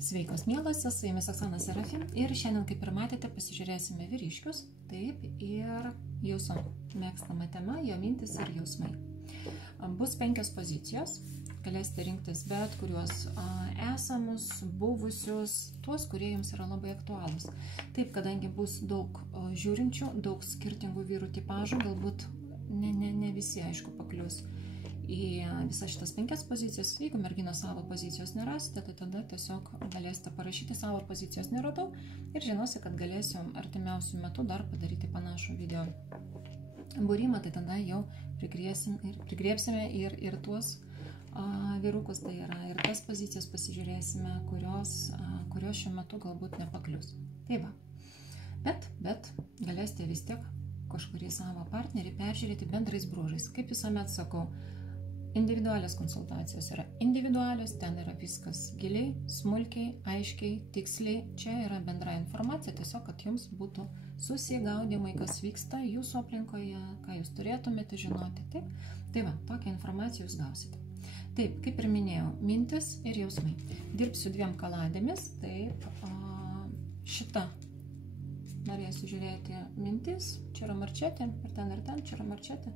Sveikos mielosios, su jumis Oksana Serafim ir šiandien, kaip ir matėte, pasižiūrėsime vyriškius, taip, ir jūsų mėgstama tema, jo mintis ir jausmai. Bus 5 pozicijos, galėsite rinktis bet kuriuos esamus, buvusius, tuos, kurie jums yra labai aktualūs. Taip, kadangi bus daug žiūrinčių, daug skirtingų vyrų tipažų, galbūt ne visi, aišku, paklius į visas šitas 5 pozicijas. Jeigu merginos savo pozicijos nerasite, tai tada tiesiog galėsite parašyti savo pozicijos neradau ir žinosi, kad galėsiu artimiausių metų dar padaryti panašų video būrimą, tai tada jau prigriepsime ir tuos vyrukus, tai yra ir tas pozicijas pasižiūrėsime, kurios šiuo metu galbūt nepaklius. Tai va, bet galėsite vis tiek kažkurį savo partnerį peržiūrėti bendrais bruožais. Kaip visuomet sakau, individualios konsultacijos yra individualios, ten yra viskas giliai, smulkiai, aiškiai, tiksliai. Čia yra bendra informacija, tiesiog, kad jums būtų susigaudimai, kas vyksta jūsų aplinkoje, ką jūs turėtumėte žinoti. Taip? Tai va, tokią informaciją jūs gausite. Taip, kaip ir minėjau, mintis ir jausmai. Dirbsiu 2 kaladėmis, taip, šitą norėsiu žiūrėti mintis, čia yra marčetė, ir ten, čia yra marčetė.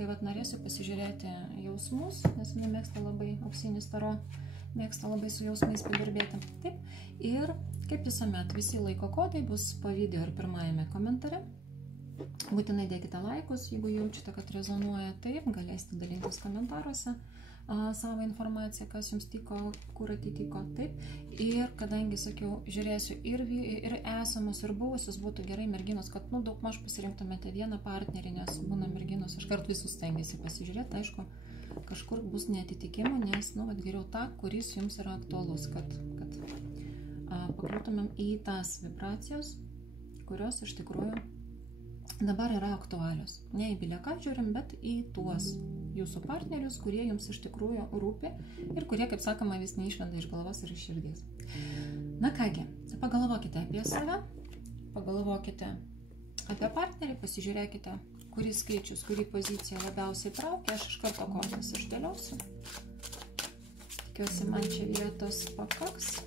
Tai vat norėsiu pasižiūrėti jausmus, nes jinai mėgsta labai, auksinis taro, mėgsta labai su jausmais padirbėti. Taip, ir kaip visuomet, visi laiko kodai bus po video ir pirmajame komentare. Būtinai dėkite laikus, jeigu jaučiate, kad rezonuoja, taip, galėsite dalintis komentaruose savo informaciją, kas jums tiko, kur atitiko, taip. Ir kadangi, sakiau, žiūrėsiu ir esamus, ir buvusius, būtų gerai merginos, kad, daug maž pasirinktumėte vieną partnerį, nes būna merginos, aš kart visus stengiasi pasižiūrėti, aišku, kažkur bus neatitikimų, nes, geriau tą, kuris jums yra aktualus, kad pakliūtumėm į tas vibracijas, kurios iš tikrųjų dabar yra aktualios. Ne į bileką žiūrim, bet į tuos jūsų partnerius, kurie jums iš tikrųjų rūpi ir kurie, kaip sakoma, vis neišlenda iš galvos ir iš širdies. Na kągi, pagalvokite apie save, pagalvokite apie partnerį, pasižiūrėkite, kuris skaičius, kurį poziciją labiausiai traukia. Aš iš karto kortas išdėliosiu. Tikiuosi, man čia vietos pakaks.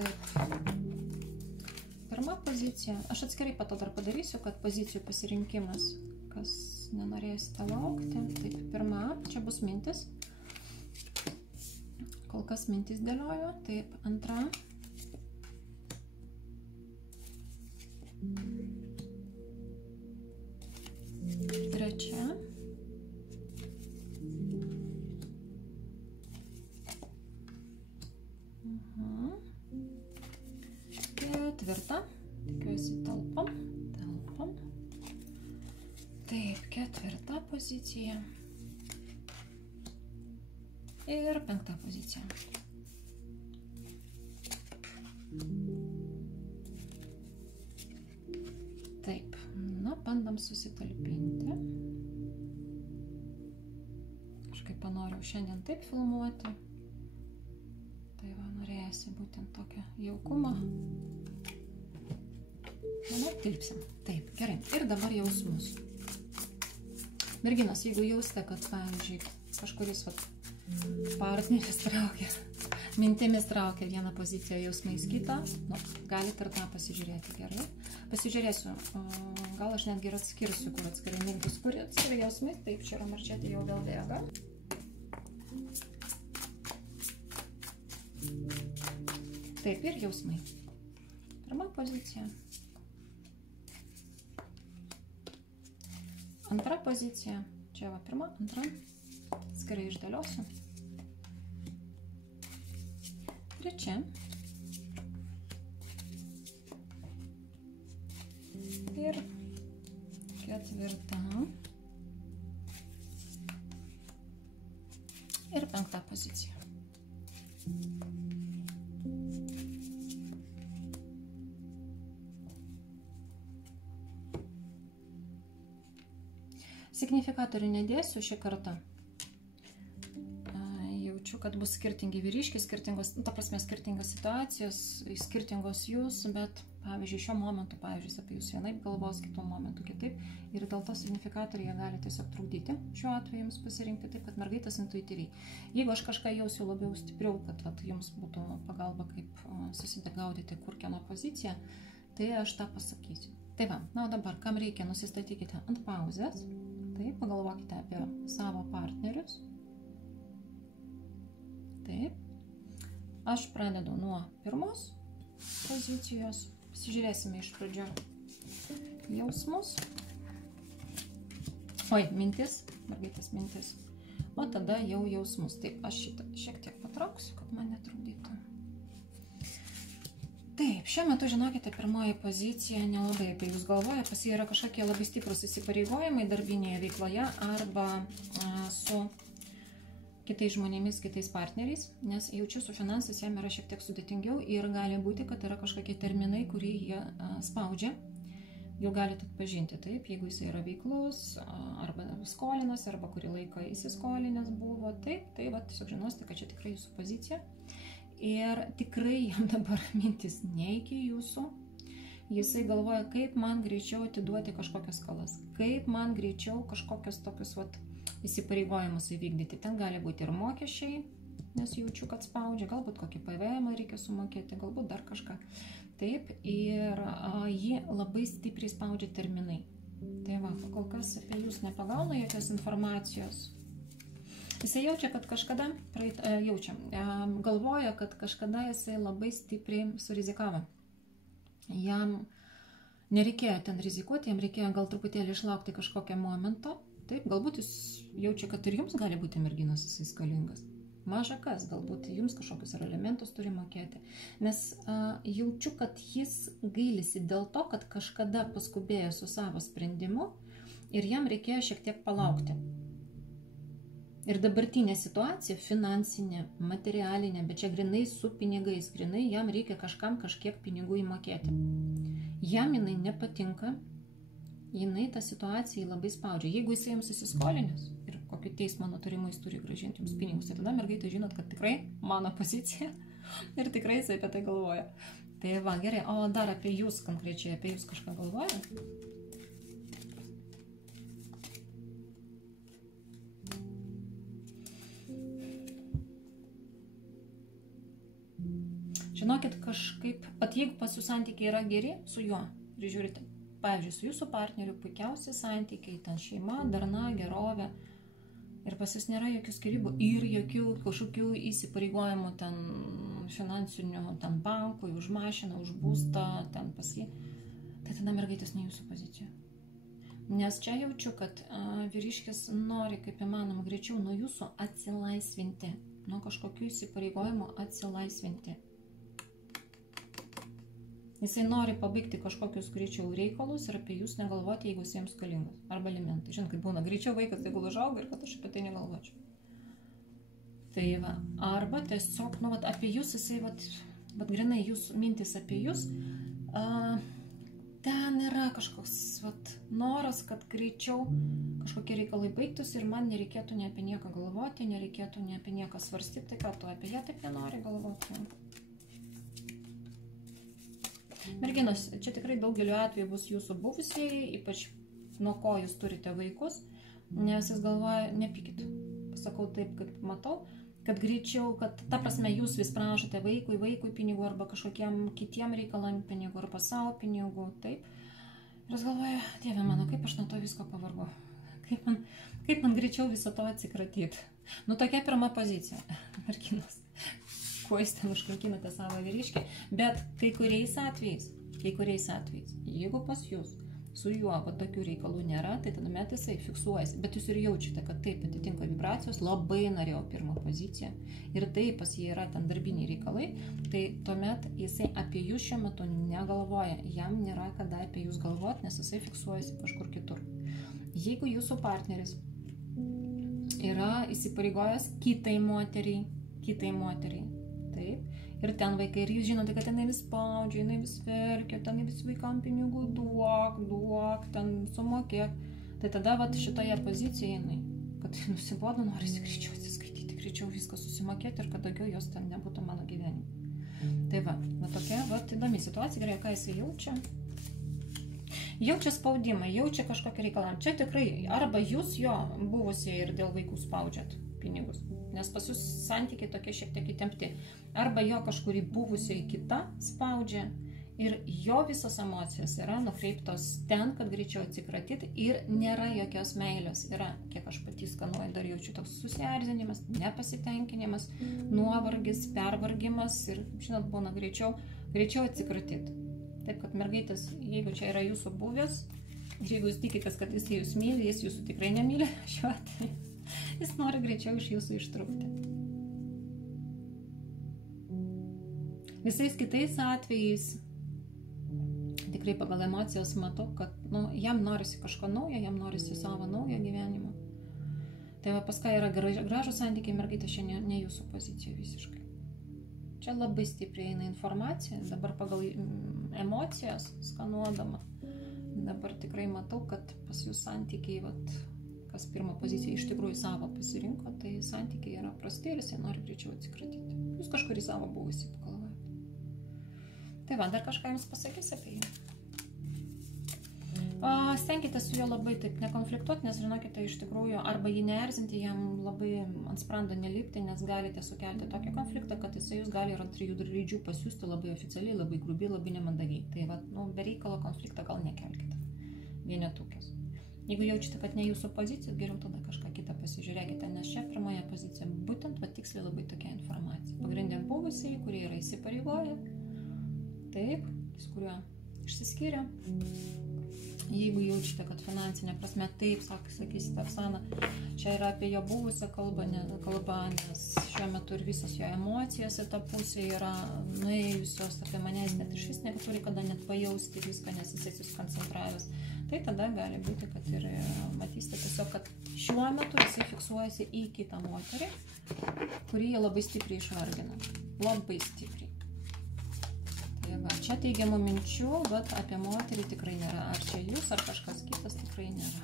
Taip. Pirma pozicija. Aš atskirai pato dar padarysiu, kad pozicijų pasirinkimas, kas nenorėsite laukti. Taip, pirma, čia bus mintis. Kol kas mintis dėlioju. Taip, antra. Trečia. Ketvirta. Tikiuosi talpam. Taip, 4 pozicija. Ir 5 pozicija. Taip, bandom susitalpinti. Kažkaip panoriu šiandien taip filmuoti. Tai va, norėjusi būtent tokio jaukumo. Tilpsim. Taip, gerai. Ir dabar jausmus. Merginos, jeigu jausite, kad, pavyzdžiui, kažkuris partneris traukia, mintimis traukia vieną poziciją, jausmais kitą, galite ir tą pasižiūrėti gerai. Pasižiūrėsiu, gal aš netgi ir atskirsiu, kur atskirai mintis, kur atskirai jausmais. Taip, čia yra marčetė jau vėl bėga. Taip, ir jausmai. Pirma pozicija. Antra pozicija. Čia va pirma, antra. Skirai išdėliosiu. Trečia. Ir 4. Ir 5 pozicija. Signifikatorių nedėsiu šį kartą. Jaučiu, kad bus skirtingi vyriškiai, skirtingos situacijos, skirtingos jūs, bet pavyzdžiui, šiuo momentu, pavyzdžiui, apie jūs vienaip galvos, kitu momentu kitaip. Ir dėl to signifikatoriai jie gali tiesiog trukdyti šiuo atveju jums pasirinkti taip, kad mergaitės intuityviai. Jeigu aš kažką jausiu labiau stipriau, kad jums būtų pagalba, kaip susigaudyti kur kieno poziciją, tai aš tą pasakysiu. Tai va, na, o dabar, kam reikia, nusistatykite ant pauzės, taip, pagalvokite apie savo partnerius. Taip. Aš pradedu nuo pirmos pozicijos. Pasižiūrėsime iš pradžio jausmus. Oi, mintis, mergaitės mintis. O tada jau jausmus. Taip, aš šitą šiek tiek patrauksiu, kad man netrukdytų. Taip, šiuo metu, žinokite, pirmoji pozicija nelabai apie jūs galvoja, pas jie yra kažkokie labai stiprus įsipareigojimai darbinėje veikloje arba su kitais žmonėmis, kitais partneriais, nes jaučiu su finansais jam yra šiek tiek sudėtingiau ir gali būti, kad yra kažkokie terminai, kurį jie spaudžia. Jau galite atpažinti, taip, jeigu jis yra veiklus, arba skolinas, arba kurį laiką įsiskolinęs buvo, taip, tai va, tiesiog žinosite, kad čia tikrai jūsų pozicija. Ir tikrai jam dabar mintis ne iki jūsų. Jisai galvoja, kaip man greičiau atiduoti kažkokias skolas, kaip man greičiau kažkokius tokius vat įsipareigojimus įvykdyti. Ten gali būti ir mokesčiai, nes jaučiu, kad spaudžia, galbūt kokį PVM reikia sumokėti, galbūt dar kažką. Taip, ir jį labai stipriai spaudžia terminai. Tai va, kol kas apie jūs nepagauna jokios informacijos. Jisai jaučia, kad kažkada, galvoja, kad kažkada jisai labai stipriai surizikavo. Jam nereikėjo ten rizikuoti, jam reikėjo gal truputėlį išlaukti kažkokią momento. Taip, galbūt jis jaučia, kad ir jums gali būti merginos jisai skolingas. Maža kas, galbūt jums kažkokius elementus turi mokėti. Nes jaučiu, kad jis gailisi dėl to, kad kažkada paskubėjo su savo sprendimu ir jam reikėjo šiek tiek palaukti. Ir dabartinė situacija, finansinė, materialinė, bet čia grinai su pinigais, grinai jam reikia kažkam kažkiek pinigų įmokėti. Jam jinai nepatinka, jinai tą situaciją labai spaudžia. Jeigu jis jums įsiskolinęs ir kokiu teismo nutarimu jis turi grąžinti jums pinigus, tai tada mergaitė žinot, kad tikrai mano pozicija ir tikrai jis apie tai galvoja. Tai va, gerai, o dar apie jūs konkrečiai, apie jūs kažką galvoja? Žinokit, kažkaip, pat jeigu pas jų santykiai yra geri su juo, žiūrite, pavyzdžiui, su jūsų partneriu puikiausi santykiai, ten šeima, darna, gerovė, ir pas jis nėra jokių skyrybų ir jokių kažkokių įsipareigojimų ten finansinių, ten bankui, už mašiną, už būstą, ten pas jį, tai tada mergaitės ne jūsų pozicija. Nes čia jaučiu, kad vyriškis nori kaip įmanoma greičiau nuo jūsų atsilaisvinti, nuo kažkokių įsipareigojimų atsilaisvinti. Jisai nori pabaigti kažkokius greičiau reikalus ir apie jūs negalvoti, jeigu jis jiems skolingas. Arba alimentai. Žinot, kaip būna, greičiau vaikas, jeigu užauga ir kad aš apie tai negalvočiau. Tai va, arba tiesiog, nu, vat, apie jūs jisai, vat, grinai jūsų mintis apie jūs, ten yra kažkoks, vat, noras, kad greičiau kažkokie reikalai baigtųsi ir man nereikėtų ne apie nieką galvoti, nereikėtų ne apie nieką svarstyti, tai ką tu apie ją taip nenori galvoti. Merginos, čia tikrai daugeliu atveju bus jūsų buvusieji, ypač nuo ko jūs turite vaikus, nes jis galvoja, nepykit. Pasakau taip, kaip matau, kad greičiau, kad ta prasme jūs vis prašote vaikui pinigų arba kažkokiem kitiem reikalam pinigų arba savo pinigų, taip. Ir jis galvoja, Dieve mano, kaip aš nuo to visko pavargu, kaip man greičiau viso to atsikratyti. Nu, tokia pirma pozicija, merginos. Kuo jūs ten užkankinate savo vyriškį, bet kai kuriais atvejais, jeigu pas jūs su juo tokių reikalų nėra, tai tada met jisai fiksuojasi, bet jūs ir jaučiate, kad taip atitinka vibracijos, labai norėjau pirmą poziciją ir taip pas jie yra ten darbiniai reikalai, tai tuomet jisai apie jūs šiuo metu negalvoja, jam nėra kada apie jūs galvoti, nes jisai fiksuojasi kažkur kitur. Jeigu jūsų partneris yra įsipareigojęs kitai moteriai, taip, ir ten vaikai, ir jūs žinote, kad jinai vis spaudžia, jinai vis verkia, ten vis vaikam pinigų duok, ten sumokėk, tai tada vat šitoje pozicijoje jinai, kad nusibodo, norisi greičiau atsiskaityti, greičiau viską susimokėti ir kad daugiau jos ten nebūtų mano gyvenime. Tai va tokia vat, įdomi situacija, gerai, ką jis jaučia. Jaučia spaudimą, jaučia kažkokį reikalavimą. Čia tikrai, arba jūs jo buvusiai ir dėl vaikų spaudžiat pinigus, nes pas jūs santykiai tokie šiek tiek įtempti. Arba jo kažkurį buvusiai kita spaudžia ir jo visos emocijos yra nukreiptos ten, kad greičiau atsikratyti ir nėra jokios meilės. Yra, kiek aš pati skanuoju, dar jaučiu toks susierzinimas, nepasitenkinimas, nuovargis, pervargimas ir, žinot, būna greičiau atsikratyti. Taip, kad mergaitės, jeigu čia yra jūsų buvęs, ir jeigu jūs tikitės, kad jis jūs myli, jis jūsų tikrai nemyli šiuo atveju, jis nori greičiau iš jūsų ištrūkti. Visais kitais atvejais, tikrai pagal emocijas matau, kad jam norisi kažko naujo, jam norisi savo naujo gyvenimo. Tai va, pas ką yra gražų santykiai, mergaitė šiandien ne jūsų pozicija visiškai. Čia labai stipriai eina informacija, dabar pagal emocijas skanuodama, dabar tikrai matau, kad pas jūs santykiai, vat, kas pirmą poziciją iš tikrųjų savo pasirinko, tai santykiai yra prasti ir jisai nori greičiau atsikratyti. Jūs kažkurį savo buvusį pagalvojate. Tai va, dar kažką jums pasakys apie jį. Stenkitės su juo labai taip nekonfliktuoti, nes žinokite, iš tikrųjų, arba jį neerzinti, jam labai ant sprando nelipti, nes galite sukelti tokį konfliktą, kad jisai jūs gali ir ant 3 raidžių pasiūsti labai oficialiai, labai grubiai, labai nemandagiai. Tai va, be reikalo konfliktą gal nekelkite. Vienetukės. Jeigu jaučiate, kad ne jūsų pozicija, geriau tada kažką kitą pasižiūrėkite, nes čia pirmoje pozicija būtent va, tiksliai labai tokia informacija. Pagrindė buvusiai, kurie yra įsipareigoję, taip, su kuriuo išsiskyrė. Jeigu jaučiate, kad finansinė prasme taip, sakysite, Oksana, čia yra apie jo buvusią kalbą, nes šiuo metu ir visos jo emocijos į tą pusę yra nuėjusios apie manęs, net iš vis neturi kada net pajausti viską, nes jis susikoncentravęs. Tai tada gali būti, kad ir matysite tiesiog, kad šiuo metu jisai fiksuojasi į kitą moterį, kurį jie labai stipriai išvargina. Labai stipriai. Čia teigiamų minčių, bet apie moterį tikrai nėra. Ar čia jūs, ar kažkas kitas tikrai nėra.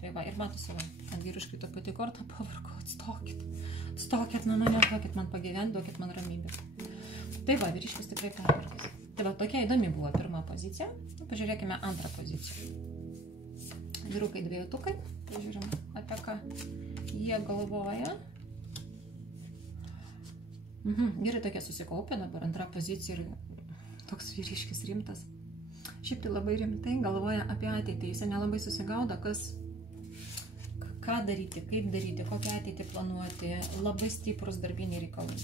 Tai va, ir matosi, ant vyriškai to pati kortą pavarko, atstokit nuo manęs, duokit man pagyventi, duokit man ramybę. Tai va, vyriškis tikrai pervargęs. Tai va, tokia įdomi buvo pirma pozicija. Pažiūrėkime antrą poziciją. Vyrukai dviejutukai, pažiūrime, apie ką jie galvoja. Gerai tokie susikaupė, dabar antra pozicija ir toks vyriškis rimtas. Šiaip tai labai rimtai galvoja apie ateitį. Jis nelabai susigaudo, ką daryti, kaip daryti, kokią ateitį planuoti. Labai stiprus darbiniai reikalai.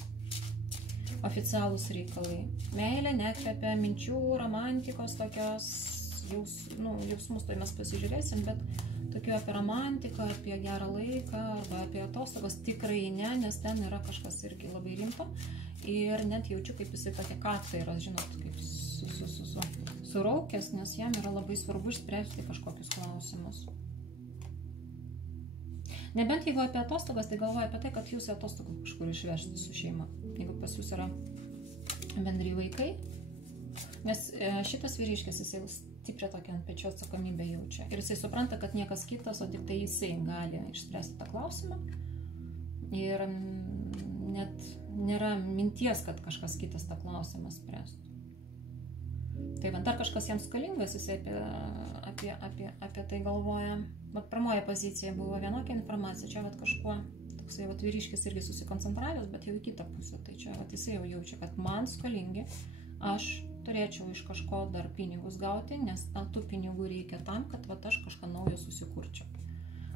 Oficialūs reikalai. Meilė nekvepia minčių, romantikos, tokios jausmus, tai mes pasižiūrėsim, bet tokių apie romantiką, apie gerą laiką arba apie atostogas tikrai ne, nes ten yra kažkas irgi labai rimto. Ir net jaučiu, kaip jisai tokia kakta yra, žinot, kaip suraukęs, nes jam yra labai svarbu išspręsti kažkokius klausimus. Nebent jeigu apie atostogas, tai galvoja apie tai, kad jūs atostogų kažkur išvežti su šeima. Jeigu pas jūs yra bendri vaikai, nes šitas vyriškis, jisai stiprią tokią ant pečių atsakomybę jaučia. Ir jisai supranta, kad niekas kitas, o tik tai jisai gali išspręsti tą klausimą. Ir net nėra minties, kad kažkas kitas tą klausimą spręstų. Tai dar kažkas jam skolingas, jisai apie tai galvoja. Bet pirmoje pozicija buvo vienokia informacija, čia kažkuo toksai vyriškis irgi susikoncentravęs, bet jau į kitą pusę. Tai čia jisai jau jaučia, kad man skolingi, aš turėčiau iš kažko dar pinigus gauti, nes tų pinigų reikia tam, kad aš kažką naujo susikurčiau.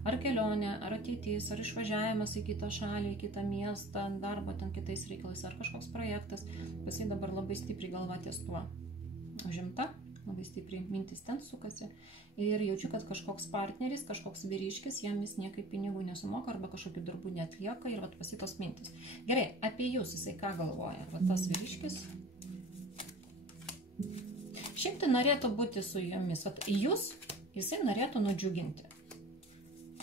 Ar kelionė, ar ateitis, ar išvažiavimas į kitą šalį, į kitą miestą, darbo ten kitais reikalais, ar kažkoks projektas. Pas jį dabar labai stipriai galva ties tuo užimta, labai stipriai mintis ten sukasi. Ir jaučiu, kad kažkoks partneris, kažkoks vyriškis, jam jis niekaip pinigų nesumoka arba kažkokių darbų netlieka ir pas jį tos mintis. Gerai, apie jūs jisai ką galvoja? Tas vyriškis. Šiaip tai norėtų būti su jumis. Jūs jisai norėtų nudžiuginti.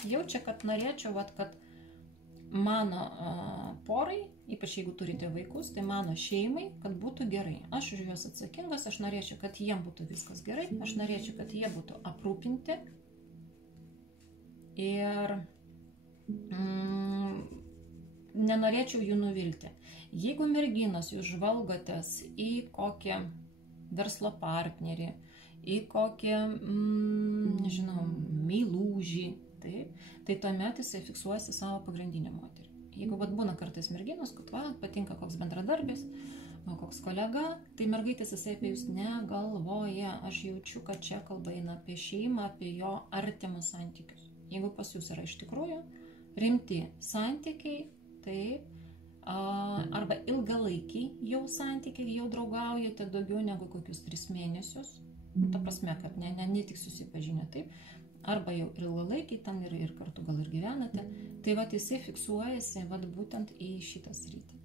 Jaučia, kad norėčiau, kad mano porai, ypač jeigu turite vaikus, tai mano šeimai, kad būtų gerai. Aš už juos atsakingas, aš norėčiau, kad jiem būtų viskas gerai, aš norėčiau, kad jie būtų aprūpinti. Ir nenorėčiau jų nuvilti. Jeigu merginos jūs žvalgotės į kokį verslo partnerį, į kokį, nežinau, meilužį, tai tuomet jisai fiksuojasi savo pagrindinę moterį. Jeigu būna kartais merginos, kad patinka koks bendradarbis, koks kolega, tai mergaitės jisai apie jūs negalvoja. Aš jaučiu, kad čia kalba eina apie šeimą, apie jo artimus santykius. Jeigu pas jūs yra iš tikrųjų rimti santykiai, taip, arba ilgalaikiai jau santykiai, jau draugaujate daugiau negu kokius 3 mėnesius, ta prasme, kad ne tik susipažinę, taip, arba jau ilgalaikiai ten ir kartu gal ir gyvenate, tai jisai fiksuojasi būtent į šitą sritį.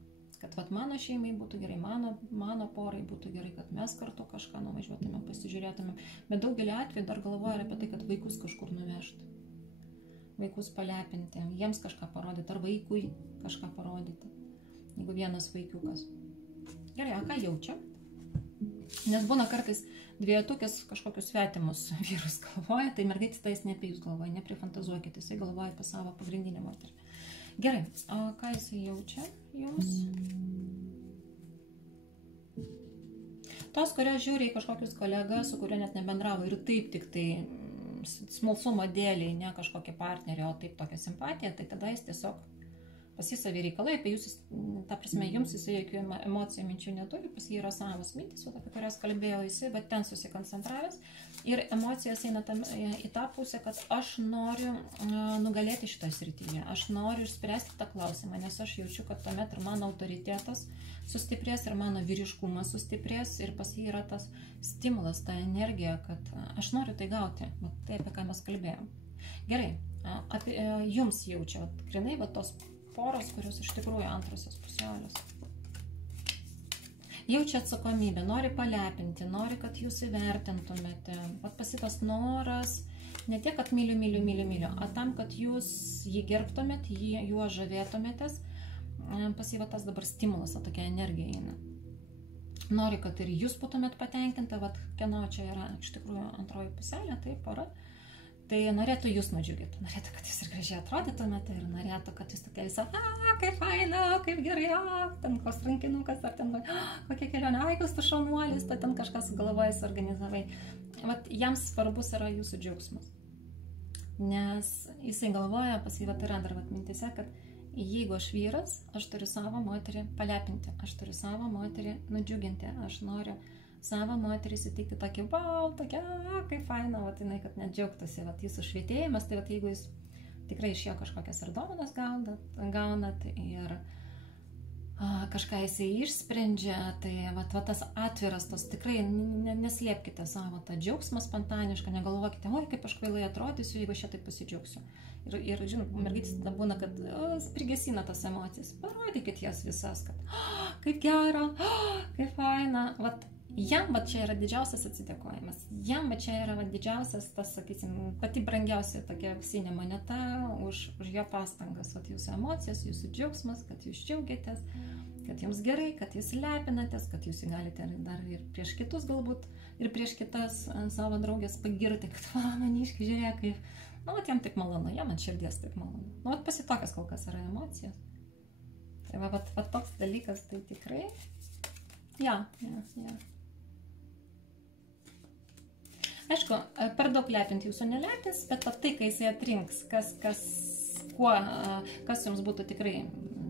Kad mano šeimai būtų gerai, mano porai būtų gerai, kad mes kartu kažką nuvažiuotume, pasižiūrėtume, bet daugelį atvejų dar galvoja apie tai, kad vaikus kažkur nuvežti, vaikus palepinti, jiems kažką parodyti, ar vaikui kažką parodyti, jeigu vienas vaikiukas. Gerai, ką jaučia? Nes būna kartais dviejetukės kažkokius svetimus vyrus galvoja, tai mergaitės tais ne apie jūs galvoja, neprifantazuokite, jisai galvoja apie savo pagrindinę moterį. Gerai, o ką jisai jaučia jums? Tos, kurios žiūri į kažkokius kolegas, su kurio net nebendravo ir taip tik tai smalsumo dėliai, ne kažkokį partnerį, o taip tokia simpatija, tai tada jis tiesiog pasisavė reikalai, apie jūs, ta prasme, jums jisai jokių emocijų, minčių neturi, pas jį yra savos mintis, apie kurias kalbėjo jisai, bet ten susikoncentravęs ir emocijos eina į tą pusę, kad aš noriu nugalėti šitą srityje, aš noriu išspręsti tą klausimą, nes aš jaučiu, kad tuomet ir mano autoritetas sustiprės, ir mano vyriškumas sustiprės, ir pas jį yra tas stimulas, ta energija, kad aš noriu tai gauti, tai apie ką mes kalbėjom. Gerai, apie jums jaučia, grinai, tos poros, kurios iš tikrųjų antrosios pusiaulės. Jaučia atsakomybę, nori palepinti, nori, kad jūs įvertintumėte. Pasitas noras, ne tiek, kad myliu, o tam, kad jūs jį gerbtumėt, juo žavėtumėtės, pasivatas dabar stimulas, tokia energija eina. Nori, kad ir jūs būtumėt patenkinta, kieno čia yra iš tikrųjų antroji pusiaulė, tai pora. Tai norėtų jūs nudžiuginti, norėtų, kad jūs ir gražiai atrodytumėte ir norėtų, kad jūs tokia visą, kaip faina, kaip gerai, ten koks rankinukas, ar ten kokia kelionė, jūs tu šaunuolis, ten kažkas galvoja, suorganizavai. Jam svarbus yra jūsų džiaugsmas. Nes jisai galvoja, pas jį yra dar mintise, kad jeigu aš vyras, aš turiu savo moterį palepinti, aš turiu savo moterį nudžiuginti, aš noriu savo moterį įsitikti tokį, tokia, kaip faina, jinai, kad net džiaugtųsi, jūsų švietėjimas, tai jeigu jūs tikrai iš jo kažkokias ir dovanas gaunat ir kažką jisai išsprendžia, tai tas atviras, tos tikrai neslėpkite savo tą džiaugsmą spontanišką, negalvokite, oi, kaip aš kvailai atrodysiu, jeigu aš čia taip pasidžiaugsiu. Ir žinot, mergytis būna, kad prigesina tas emocijas, parodykit jas visas, kad kaip gera, kaip faina, jam čia yra didžiausias atsidėkojimas, jam čia yra didžiausias, tas, sakysim, pati brangiausia tokia auksinė moneta už jo pastangas, jūsų emocijas, jūsų džiaugsmas, kad jūs džiaugiatės, kad jums gerai, kad jūs lepinatės, kad jūs galite dar ir prieš kitus galbūt, ir prieš kitas savo draugės pagirti, kad maniškai, žiūrėk, kaip, jam taip malonu, jam ant širdies taip malonu. Pasitokias kol kas yra emocijos. Tai toks dalykas, tai tikrai, ja. Aišku, per daug lepinti jūsų nelepins, bet tai, kai jisai atrinks, kas jums būtų tikrai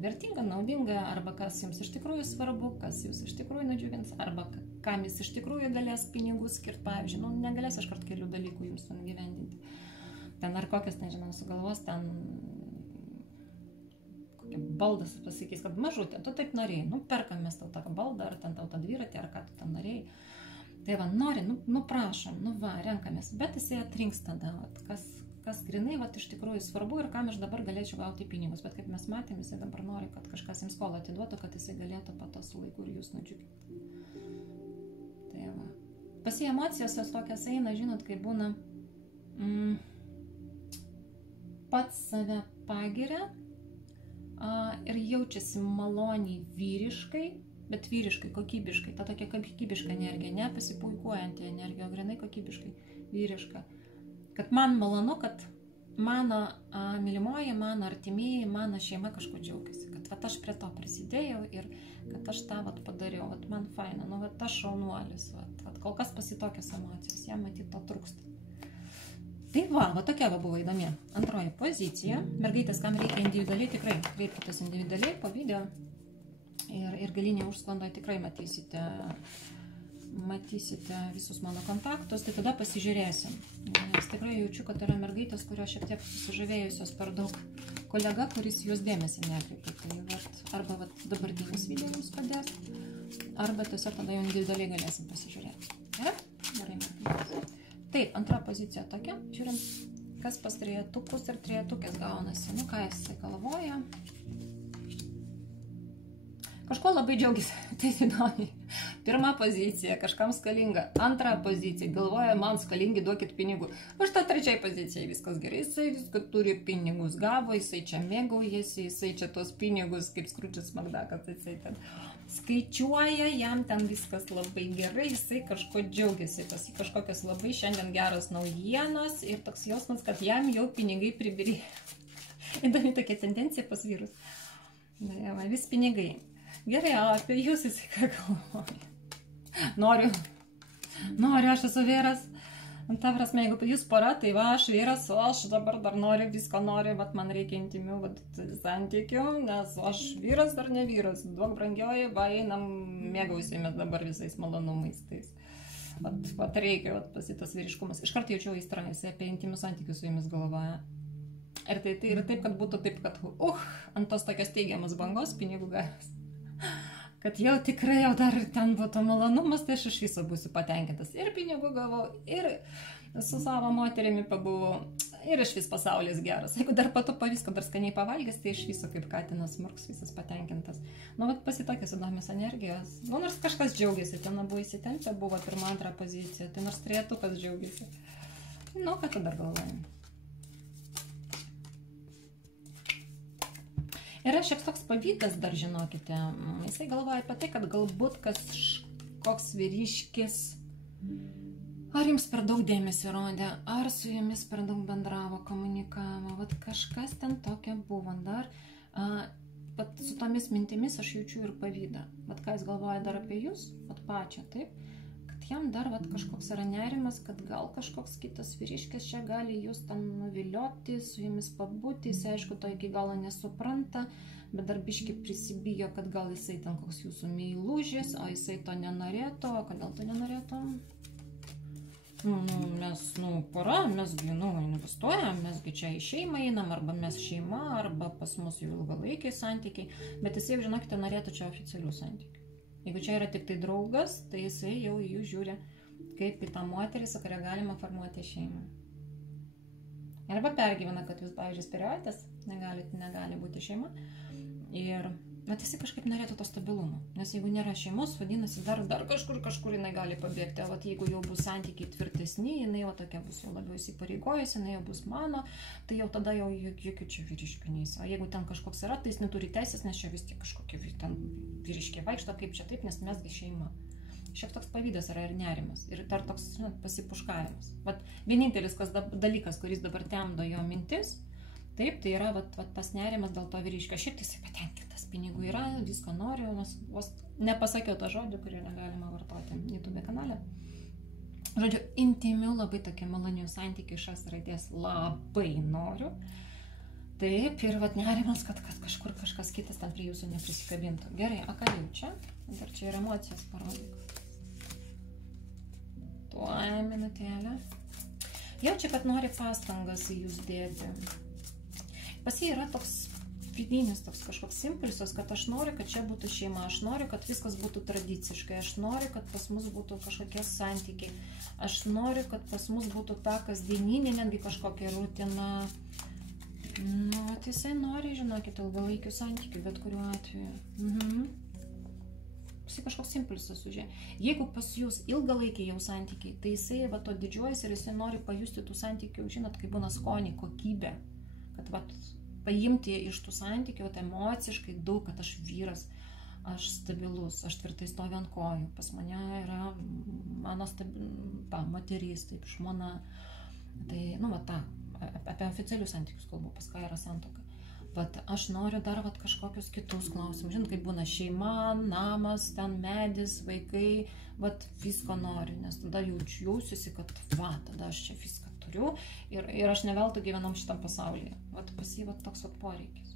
vertinga, naudinga, arba kas jums iš tikrųjų svarbu, kas jūs iš tikrųjų nudžiugins, arba kam jis iš tikrųjų galės pinigų skirti, pavyzdžiui, negalės iškart kelių dalykų jums gyvendinti. Ten ar kokias, nežinau, sugalvos, ten kokia baldas pasakys, kad mažutė, tu taip norėjai, perkam mes tau tą baldą, ar ten tau tą dviratį, ar ką tu ten norėjai. Tai nori, prašom, renkamės, bet jisai atrinks tada, kas grinai, iš tikrųjų svarbu ir kam aš dabar galėčiau gauti pinigus, bet kaip mes matėm, jisai dabar nori, kad kažkas jums skolą atiduotų, kad jisai galėtų po to su laiku ir jūs nudžiuginti. Tai pas jį emocijos jos tokias eina, žinot, kai būna pats save pagiria ir jaučiasi maloniai vyriškai, bet vyriškai, kokybiškai, ta tokia kokybiška energija, ne pasipuikuojanti energija, o grinai kokybiškai vyriška. Kad man malonu, kad mano mylimoji, mano artimieji, mano šeima kažko džiaugiasi, kad vat aš prie to prisidėjau ir kad aš tą vat padariau, vat man faina, nu vat aš šaunuolis, vat kol kas pasitokios emocijos, jam matyt to trūksta. Tai va tokia buvo įdomi. Antroji pozicija. Mergaitės, kam reikia individualiai, tikrai kreipkitės individualiai po video ir galinėje užsklandoje tikrai matysite visus mano kontaktus, tai tada pasižiūrėsim. Nes tikrai jaučiu, kad yra mergaitės, kurios šiek tiek susižavėjusios per daug kolega, kuris jos dėmesį nekreipia. Tai arba dabartinis video jums padės, arba tiesiog tada jau individualiai galėsim pasižiūrėti. Gerai, mergaitės. Taip, antra pozicija tokia. Žiūrim, kas pas trejetukus ir trejetukės gaunasi. Nu, ką jis galvoja. Kažko labai džiaugiasi, tai įdomi. Pirma pozicija, kažkam skalinga. Antra pozicija, galvoja, man skalingi, duokit pinigų. Aš tą trečiai pozicijai viskas gerai, jisai viską turi pinigus gavo, jisai čia mėgaujasi, jisai čia tos pinigus, kaip Skrudžas Makdakas, jisai ten skaičiuoja, jam ten viskas labai gerai, jisai kažko džiaugiasi, pas jį kažkokios labai šiandien geros naujienos ir toks jausmas, kad jam jau pinigai pribirėjo. Įdomi tokia tendencija pas vyrus. Vis pinigai. Gerai, apie jūs jisai ką galvoja. Noriu, aš esu vyras. Ta prasme, jeigu jūs pora, tai va, aš vyras, o aš dabar dar noriu, visko noriu, bet man reikia intimių santykių, nes aš vyras dar ne vyras. Duok brangioji, va, einam, mėgausimės dabar visais malonumais. Vat reikia, pasitas vyriškumas. Iškart jaučiau įstrą, jisai apie intimių santykius su jumis galvoja. Ir taip, kad būtų taip, kad ant tos tokios teigiamas bangos pinigų gavęs. Kad jau tikrai jau dar ten būtų malonumas, tai aš iš viso būsiu patenkintas. Ir pinigų gavau, ir su savo moterimi pabuvau, ir iš vis pasaulis geras. Jeigu dar patupa viską, dar skaniai pavalgęs, tai iš viso kaip katinas murks, visas patenkintas. Nu, vat pasitokios įdomios energijos. Nu, nors kažkas džiaugiasi, ten abu įsitempę buvo pirma, antra pozicija, tai nors trejetukas džiaugiasi. Nu, ką tu dar galvojam? Yra šiek toks pavydas dar, žinokite, jisai galvoja apie tai, kad galbūt koks vyriškis ar jums per daug dėmesio rodė, ar su jumis per daug bendravo, komunikavo, vat kažkas ten tokia buvo dar, su tomis mintimis aš jaučiu ir pavydą, vat ką jis galvoja dar apie jūs, vat pačią, taip, kad jam dar vat kažkoks yra nerimas, kad gal kažkoks kitas vyriškis čia gali jūs ten nuvilioti, su jumis pabūti, jis aišku to iki galo nesupranta, bet dar biški prisibijo, kad gal jisai ten koks jūsų meilužis, o jisai to nenorėtų, o kodėl to nenorėtų? Mes, pora, mesgi, investuojam, mesgi čia į šeimą einam, arba mes šeima, arba pas mus jau ilgalaikiai santykiai, bet jisai, žinokite, norėtų čia oficialių santykių. Jeigu čia yra tik tai draugas, tai jisai jau jų žiūri kaip į tą moterį, su kuria galima formuoti šeimą. Arba pergyvena, kad jūs, pavyzdžiui, spėriojatės, negali būti šeima. Ir jisai kažkaip norėtų to stabilumo. Nes jeigu nėra šeimos, vadinasi, dar kažkur jinai gali pabėgti. O jeigu jau bus santykiai tvirtesni, jinai jau tokia bus jau labiau įsipareigojusi, jinai jau bus mano, tai jau tada jau jokių čia vyriškių neis. O jeigu ten kažkoks yra, tai jis neturi teisės, nes čia vis tiek kažkokie ten vyriškiai vaikšto, kaip čia taip, nes mesgi šeima. Šiek toks pavydas yra ir nerimas. Ir dar toks pasipuškavimas. Vienintelis dalykas, kuris dabar temdo jo mintis, taip, tai yra tas nerimas dėl to vyriškio. Šiaip jisai patenkintas, pinigų yra, visko noriu, vos nepasakiau tą žodį, kurį negalima vartoti YouTube kanale. Žodžiu, intimių, labai tokia malonių santykių iš šios raidės labai noriu. Taip, ir nerimas, kad kažkur kažkas kitas ten prie jūsų neprisikabintų. Gerai, o ką jaučia? Dar čia ir emocijas parodyk. Tuoj, minutėlę. Jaučia, kad nori pastangas į jūs dėti. Pas jį yra toks vidinis toks kažkoks impulsas, kad aš noriu, kad čia būtų šeima, aš noriu, kad viskas būtų tradiciškai, aš noriu, kad pas mus būtų kažkokie santykiai, aš noriu, kad pas mus būtų ta kasdieninė, netgi kažkokia rutina. Jisai nori, žinokit, ilgalaikių santykių, bet kuriuo atveju. Jisai kažkoks impulsas užė. Jeigu pas jūs ilgalaikiai jau santykiai, tai jisai to didžiuojasi ir jisai nori pajusti tų santykių, žinot, kaip būna skonį, kokybę. Kad paimti iš tų santykių emociškai daug, kad aš vyras, aš stabilus, aš tvirtai stoviu ant kojų, pas mane yra mano moteris, taip, žmona. Tai, apie oficialius santykius kalbu, pas ką yra santuoka. Bet aš noriu dar kažkokius kitus klausimus. Žinot, kaip būna šeima, namas, ten medis, vaikai, visko noriu, nes tada jaučiuosi, kad tada aš čia viską turiu ir aš neveltui gyvenam šitam pasaulyje. Pas jį toks poreikis.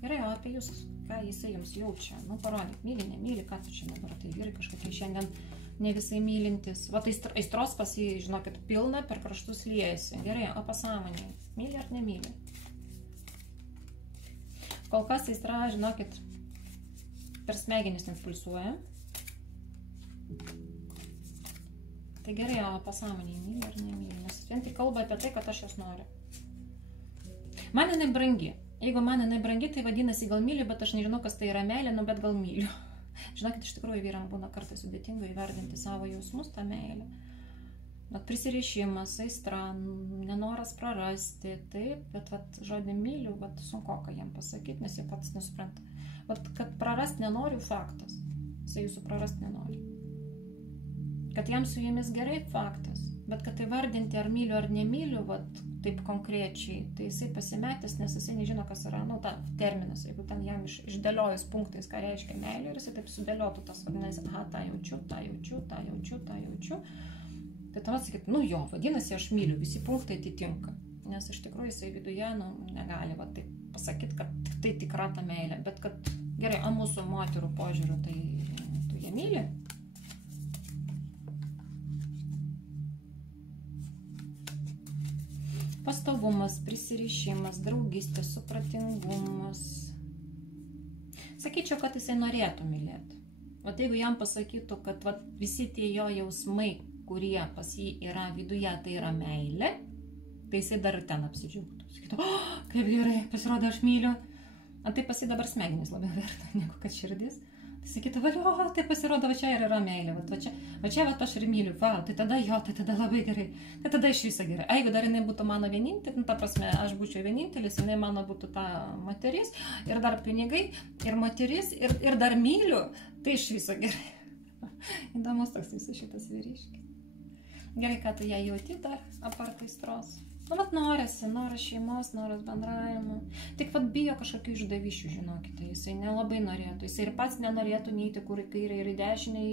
Gerai, o apie jūs, ką jisai jums jaučia? Parodyk, myli, nemyli, ką tu čia dabar, tai vyrai kažkokie šiandien ne visai mylintis. Aistros pas jį, žinokit, pilna, per kraštus liejasi. Gerai, o pasąmonėje, myli ar nemyli? Kol kas aistra, žinokit, per smegenis impulsuoja. Tai gerai, o pasąmonėje myli ar nemyli? Nes vien tik kalba apie tai, kad aš jos noriu. Man jinai brangi. Jeigu man jinai brangi, tai vadinasi gal myli, bet aš nežinau, kas tai yra meilė, bet gal myliu. Žinokit, iš tikrųjų vyram būna kartais sudėtinga įvardinti savo jausmus, tą meilę. Prisirišimas, aistra, nenoras prarasti, taip, bet žodį myliu, sunkoka jam pasakyti, nes jie pats nesupranta. Kad prarast nenoriu, faktas. Jisai jūsų prarast nenori. Kad jam su jumis gerai, faktas. Bet kad įvardinti, ar myliu, ar nemyliu, taip konkrečiai, tai jisai pasimetęs, nes jisai nežino, kas yra, ta terminas, jeigu ten jam išdėliojus punktais, ką reiškia meilė, ir jisai taip sudėliotų tas, vadinasi, tą jaučiu, tą jaučiu, tą jaučiu, tą jaučiu. Tai tuomet sakyti, jo, vadinasi, aš myliu, visi punktai atitinka. Nes iš tikrųjų jisai viduje, negali taip pasakyti, kad tai tikra ta meilė. Bet kad, gerai, mūsų moterų požiūrių, tai tu ją myli. Pastovumas, prisirišimas, draugystė, supratingumas. Sakyčiau, kad jisai norėtų mylėti. Jeigu jam pasakytų, kad visi tie jo jausmai, kurie pas jį yra viduje, tai yra meilė, tai jisai dar ten apsidžiaugtų. Sakytų, kaip gerai, pasirodė, aš myliu. Tai pas jį dabar smegenys labiau verta, negu kad širdis. Tai sakytų, tai pasirodo, čia ir yra meilė, čia aš ir myliu, tai tada tai tada labai gerai, tai tada iš viso gerai. Jeigu dar jinai būtų mano vienintelis, ta prasme, aš būčiau vienintelis, jinai mano būtų ta moteris, ir dar pinigai, ir moteris, ir dar myliu, tai iš viso gerai. Įdomus toks visas šitas vyriškis. Gerai, ką tu ją jauti dar, apart aistros. Norisi, noras šeimos, noras bendravimo. Tik bijo kažkokių išdavyšių, žinokite, jisai nelabai norėtų. Jisai ir pats nenorėtų neiti kur į kairę ir į dešinę,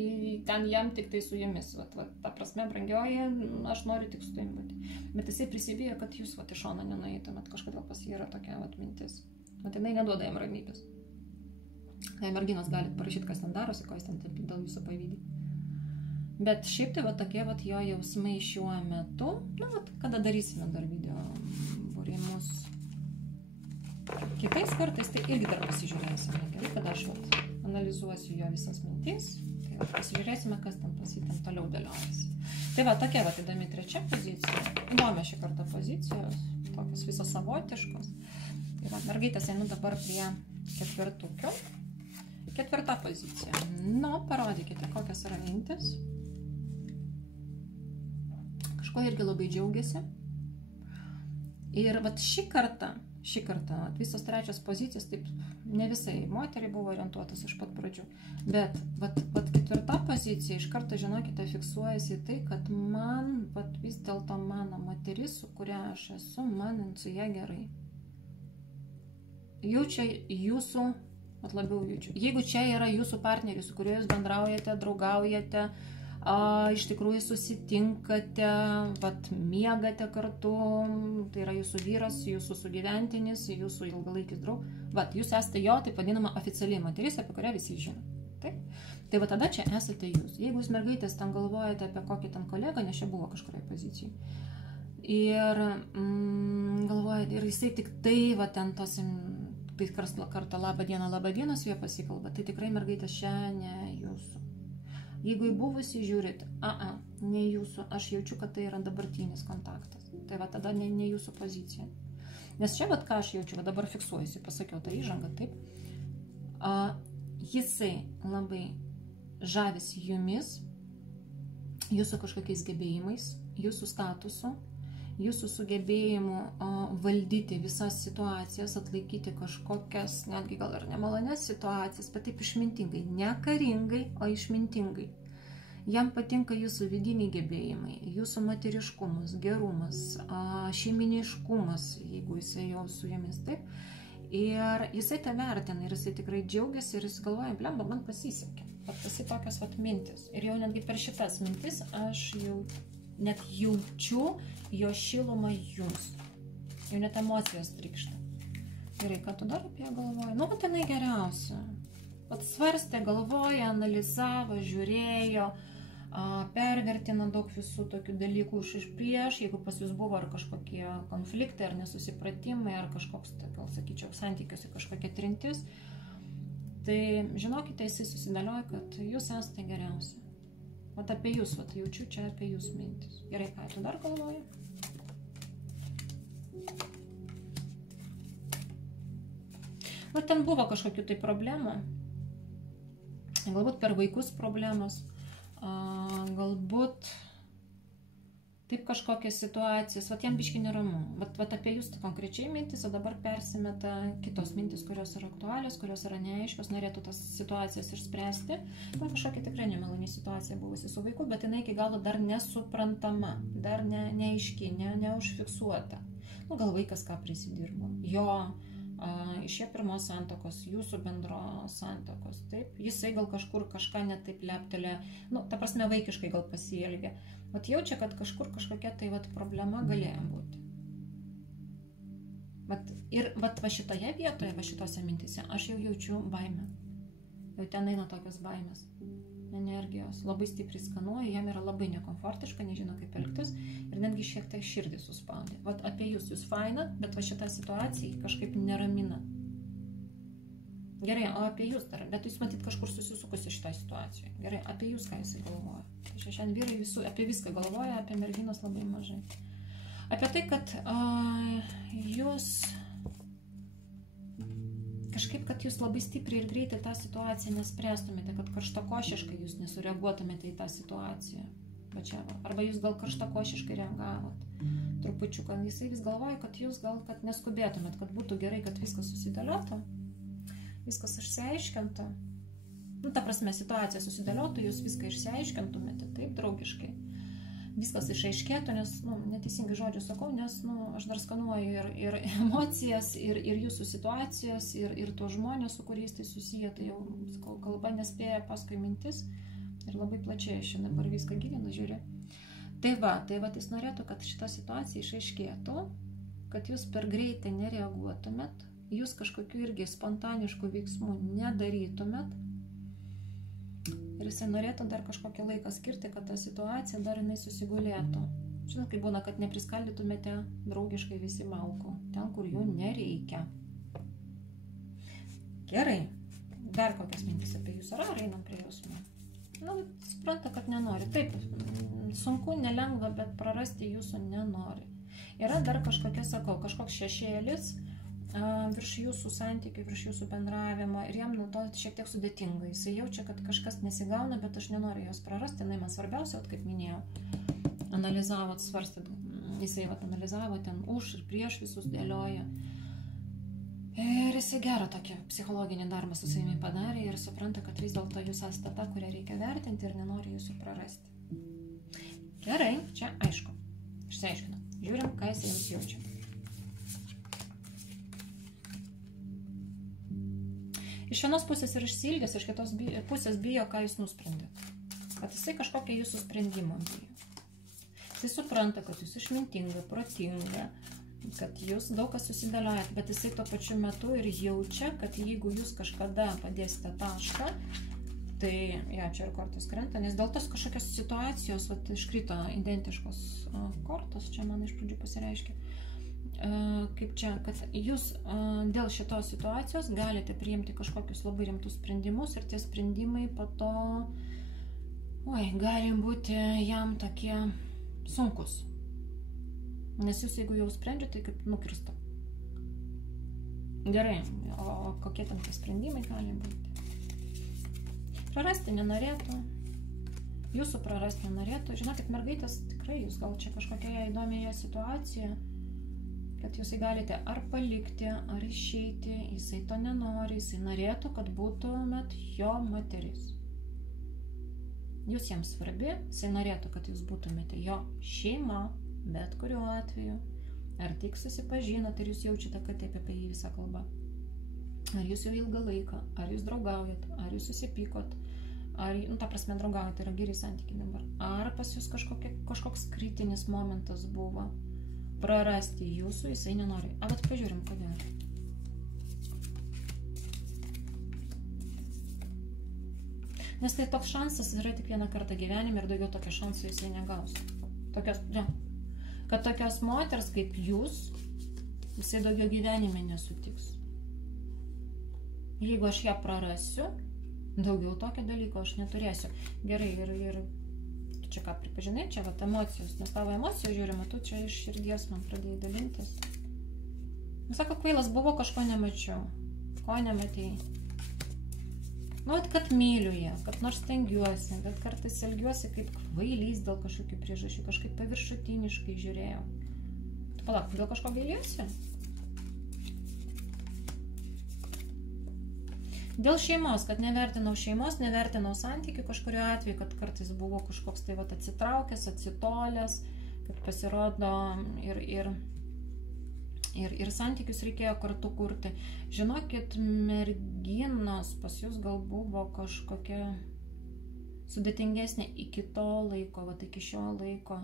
ten jam tik tai su jumis. Ta prasme, brangioji, aš noriu tik su tavim būti. Bet jisai prisibijo, kad jūs iš šono nenueitumėt, kažkodėl pas jį yra tokia mintis. Jinai neduoda jam ramybės. Merginos galit parašyti, kas ten darosi, ko jis ten dėl jūsų pavydį. Bet šiaip tai tokie jo jausmai šiuo metu, kada darysime dar video būrimus. Kitais kartais tai irgi dar pasižiūrėsime, gerai, kada aš analizuosiu jo visas mintis, tai pasižiūrėsime, kas ten pas jį ten toliau dėliojasi. Tai tokia įdomi trečia pozicija, įdomia šį kartą pozicijos, tokios visos savotiškos. Tai mergaitės einu dabar prie ketvirtukio. Ketvirta pozicija. Parodykite, kokios yra mintis. Kažko irgi labai džiaugiasi. Ir šį kartą, visos trečios pozicijos, taip ne visai moteriai buvo orientuotas iš pat pradžių, bet ketvirta pozicija iš karto, žinokite, fiksuojasi tai, kad man, vis dėlto mano moteris, su kuria aš esu, man su ją gerai. Jaučia jūsų, labiau jaučiu. Jeigu čia yra jūsų partneris, su kuriuo jūs bendraujate, draugaujate, iš tikrųjų susitinkate, miegate kartu, tai yra jūsų vyras, jūsų sugyventinis, jūsų ilgalaikis draugas, jūs esate jo, taip vadinama, oficialiai moteris, apie kurią visi žino. Taip? Tai tada čia esate jūs. Jeigu jūs mergaitės ten galvojate apie kokį ten kolegą, nes čia buvo kažkuriai pozicijai, ir galvojate, ir jisai tik tai, ten tos kartą labą dieną su juo pasikalba, tai tikrai mergaitės čia ne jūsų. Jeigu į buvusį žiūrit, ne jūsų, aš jaučiu, kad tai yra dabartinis kontaktas. Tai tada ne jūsų pozicija. Nes čia ką aš jaučiu, dabar fiksuojusi, pasakiau tą įžangą, taip. Jisai labai žavisi jumis, jūsų kažkokiais gebėjimais, jūsų statusu, jūsų sugebėjimu valdyti visas situacijas, atlaikyti kažkokias, netgi gal ir nemalonės situacijas, bet taip išmintingai, ne karingai, o išmintingai. Jam patinka jūsų vidiniai gebėjimai, jūsų moteriškumas, gerumas, šeiminiškumas, jeigu jisai jau su jumis, taip. Ir jisai tą vertina ir jisai tikrai džiaugiasi ir jis galvoja, blemba, man pasisekė. Pasi tokios mintis. Ir jau netgi per šitas mintis aš jau net jaučiu jo šilumą jums. Jau net emocijos trykšta. Gerai, ką tu dar apie ją galvoji? Nu, bet jinai geriausia. Pat svarstė, galvoja, analizavo, žiūrėjo, pervertina daug visų tokių dalykų iš prieš, jeigu pas jūs buvo ar kažkokie konfliktai, ar nesusipratimai, ar kažkoks, gal sakyčiau, santykiuose kažkokia trintis, tai žinokite, jisai susidėlioja, kad jūs esate geriausi. Vat apie jūs, vat jaučiu čia apie jūs mintis. Gerai, ką tu dar galvoji? Nu, ten buvo kažkokių tai problemų, galbūt per vaikus problemos, galbūt taip kažkokias situacijas, vat jam biškai neramu, vat apie jūs konkrečiai mintis, o dabar persimeta kitos mintis, kurios yra aktualios, kurios yra neaiškios, norėtų tas situacijas išspręsti. Nu, kažkokia tikrai nemaloni situacija buvusi su vaiku, bet jinai iki galo dar nesuprantama, dar neaiški, neužfiksuota. Nu, gal vaikas ką prisidirbo, jo, iš jo pirmos santokos, jūsų bendro santokos, taip, jisai gal kažkur kažką netaip leptelė, nu, ta prasme vaikiškai gal pasielgia, vat jaučia, kad kažkur kažkokia tai vat problema galėjo būti. Ir va šitoje vietoje, va šitose mintise, aš jau jaučiu baimę, jau ten eina tokios baimės, energijos, labai stipriai skanuoja, jam yra labai nekomfortiška, nežino kaip elgtis ir netgi šiek tiek širdį suspaudė. Vat apie jūs faina, bet va šitą situaciją kažkaip neramina. Gerai, o apie jūs dar, bet jūs matyt kažkur susisukusi šitą situaciją. Gerai, apie jūs ką jisai galvoja. Šiandien vyrai visų apie viską galvoja, apie merginos labai mažai. Apie tai, kad jūs kažkaip, kad jūs labai stipriai ir greitai tą situaciją nespręstumėte, kad karštakošiškai jūs nesureaguotumėte į tą situaciją. Arba jūs gal karštakošiškai reagavot. Trupučiuką, jisai vis galvoja, kad jūs gal kad neskubėtumėt, kad būtų gerai, kad viskas susidėliotų, viskas išsiaiškintų. Nu, ta prasme, situacija susidėliotų, jūs viską išsiaiškintumėte, taip, draugiškai. Viskas išaiškėtų, nes, nu, neteisingai žodžiu sakau, nes, nu, aš dar skanuoju ir emocijas, ir jūsų situacijas, ir tuos žmonės, su kuriais tai susiję, tai jau, sakau, kalba nespėja paskui mintis ir labai plačiai aš čia dabar viską gilinu, žiūriu. Tai va, jis norėtų, kad šita situacija išaiškėtų, kad jūs per greitai nereaguotumėt, jūs kažkokių irgi spontaniškų veiksmų nedarytumėt. Ir jisai norėtų dar kažkokį laiką skirti, kad ta situacija dar jinai susigulėtų. Žinot, kaip būna, kad nepriskaldytumėte draugiškai visi malkų, ten, kur jų nereikia. Gerai. Dar kokias mintis apie jūs, ar einam prie jūsų? Nu, supranta, kad nenori. Taip, sunku, nelengva, bet prarasti jūsų nenori. Yra dar kažkokia, sakau, kažkoks šešėlis virš jūsų santykių, virš jūsų bendravimo ir jam nuo to šiek tiek sudėtinga. Jisai jaučia, kad kažkas nesigauna, bet aš nenoriu jos prarasti. Na, man svarbiausia, kaip minėjau, analizavot, svarstėt, jisai analizavo ten už ir prieš visus dėlioja. Ir jisai gerą tokį psichologinį darbą su savimi padarė ir supranta, kad vis dėlto jūs esate ta, kurią reikia vertinti ir nenori jūsų prarasti. Gerai, čia aišku. Išsiaiškinu. Žiūrim, ką jisai jums jaučia. Iš vienos pusės ir išsilgęs, iš kitos pusės bijo, ką jūs nusprendėt. Kad jisai kažkokią jūsų sprendimą bijo. Jisai supranta, kad jūs išmintinga, protinga, kad jūs daug kas susidėliojat, bet jisai tuo pačiu metu ir jaučia, kad jeigu jūs kažkada padėsite tašką, tai, ja, čia ir kortos krenta, nes dėl tos kažkokios situacijos, vat, iškrito identiškos kortos, čia man iš pradžių pasireiškia, kaip čia, kad jūs dėl šitos situacijos galite priimti kažkokius labai rimtus sprendimus ir tie sprendimai po to, gali būti jam tokie sunkus. Nes jūs, jeigu jau sprendžiate, tai kaip nukirsta. Gerai, o kokie ten tie sprendimai gali būti? Prarasti nenorėtų, jūsų prarasti nenorėtų. Žinokit, mergaitės, tikrai jūs gal čia kažkokioje įdomioje situacijoje, kad jūs galite ar palikti, ar išeiti, jisai to nenori, jisai norėtų, kad būtumėt jo moteris. Jūs jiems svarbi, jisai norėtų, kad jūs būtumėte jo šeima, bet kuriuo atveju. Ar tik susipažinot ir jūs jaučiate, kad taip apie jį visą kalbą. Ar jūs jau ilgą laiką, ar jūs draugaujat, ar jūs susipykot, ar, ta prasme, draugaujat, tai yra geri santykiai dabar. Ar pas jūs kažkoks kritinis momentas buvo prarasti jūsų, jisai nenori. Bet pažiūrim, kodėl. Nes tai toks šansas yra tik vieną kartą gyvenime ir daugiau tokio šansų jisai negaus. Kad tokios moters kaip jūs, jisai daugiau gyvenime nesutiks. Jeigu aš ją prarasiu, daugiau tokio dalyko aš neturėsiu. Gerai, ir tu čia ką pripažinai, čia vat emocijos, nes tavo emocijų žiūrima, tu čia iš širdies man pradėjai dalintis. Sako, kvailas buvo, kažko nemačiau. Ko nematėjai? Kad myliu ją, kad nors stengiuosi, bet kartais elgiuosi kaip kvailys dėl kažkokių priežasčių, kažkaip paviršutiniškai žiūrėjau. Tu palauk, dėl kažko gailiesi? Dėl šeimos, kad nevertinau šeimos, nevertinau santykių kažkurio atveju, kad kartais buvo kažkoks tai atsitraukęs, atsitolęs, kad pasirodo ir santykius reikėjo kartu kurti. Žinokit, merginos pas jūs gal buvo kažkokia sudėtingesnė iki to laiko, iki šio laiko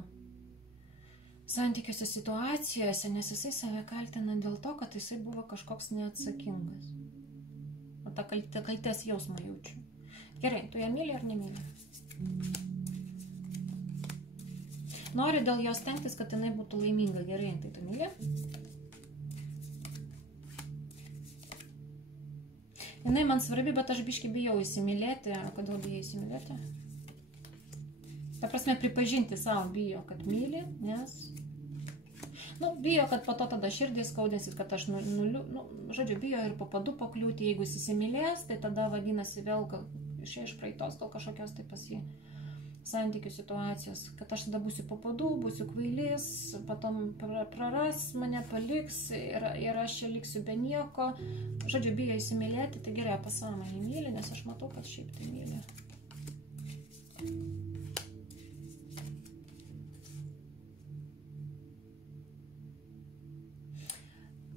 santykiuose situacijose, nes jisai save kaltina dėl to, kad jisai buvo kažkoks neatsakingas. O tą kaltės jausmą jaučiu. Gerai, tu ją myli ar nemyli? Nori dėl jos stengtis, kad jinai būtų laiminga. Gerai, tai tu myli? Jinai man svarbi, bet aš biškį bijau įsimylėti. Kodėl bijai įsimylėti? Ta prasme, pripažinti savo bijo, kad myli, nes... bijo, kad po to tada širdį skaudėsis, kad aš, žodžiu, bijo ir po padu pakliūti. Jeigu jis įsimylės, tai tada vadinasi vėl iš praeitos gal kažkokios tai pas jį santykių situacijos, kad aš tada būsiu po padu, būsiu kvailys, potom praras mane, paliks ir aš čia liksiu be nieko. Žodžiu, bijo įsimylėti, tai gerai, pasąmonį myli, nes aš matau, kad šiaip tai myli.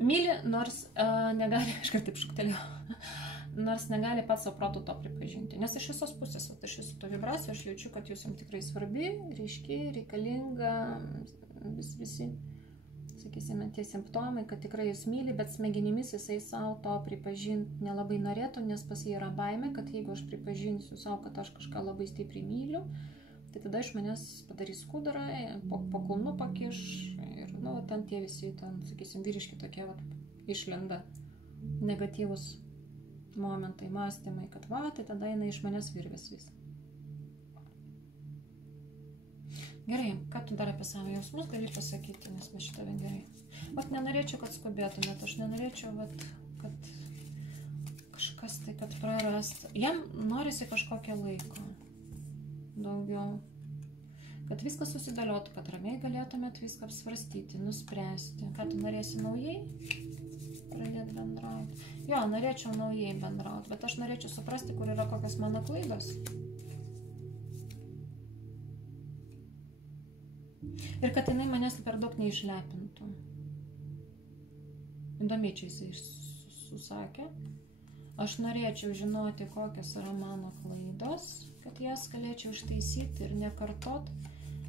Myli, nors negali, aš kaip taip šuktelėjau, nors negali pats savo protų to pripažinti. Nes iš visos pusės, iš visų to vibracijų, aš jaučiu, kad jūs jums tikrai svarbi, ryški, reikalinga, visi, sakysime, tie simptomai, kad tikrai jūs myli, bet smegenimis jisai savo to pripažinti nelabai norėtų, nes pas jį yra baimė, kad jeigu aš pripažinsiu savo, kad aš kažką labai stipriai myliu, tai tada iš manęs padarys skudurą, po kulnu pakiš ir, ten tie visi, sakysim, vyriški tokie, išlenda negatyvus momentai, mąstymai, kad tai tada jinai iš manęs virvės vis. Gerai, ką tu dar apie savo jausmus gali pasakyti, nes mes šitą gerai. Nenorėčiau, kad skubėtumėt, aš nenorėčiau, kad kažkas tai, kad prarast. Jam norisi kažkokio laiko daugiau, kad viskas susidėliotų, kad ramiai galėtumėt viską apsvarstyti, nuspręsti. Ką tu norėsi naujai pradėti bendrauti? Jo, norėčiau naujai bendrauti, bet aš norėčiau suprasti, kur yra kokios mano klaidos. Ir kad jinai manęs per daug neišlepintų. Įdomiai čia jisai susakė. Aš norėčiau žinoti, kokios yra mano klaidos, kad jas galėčiau ištaisyti ir nekartot,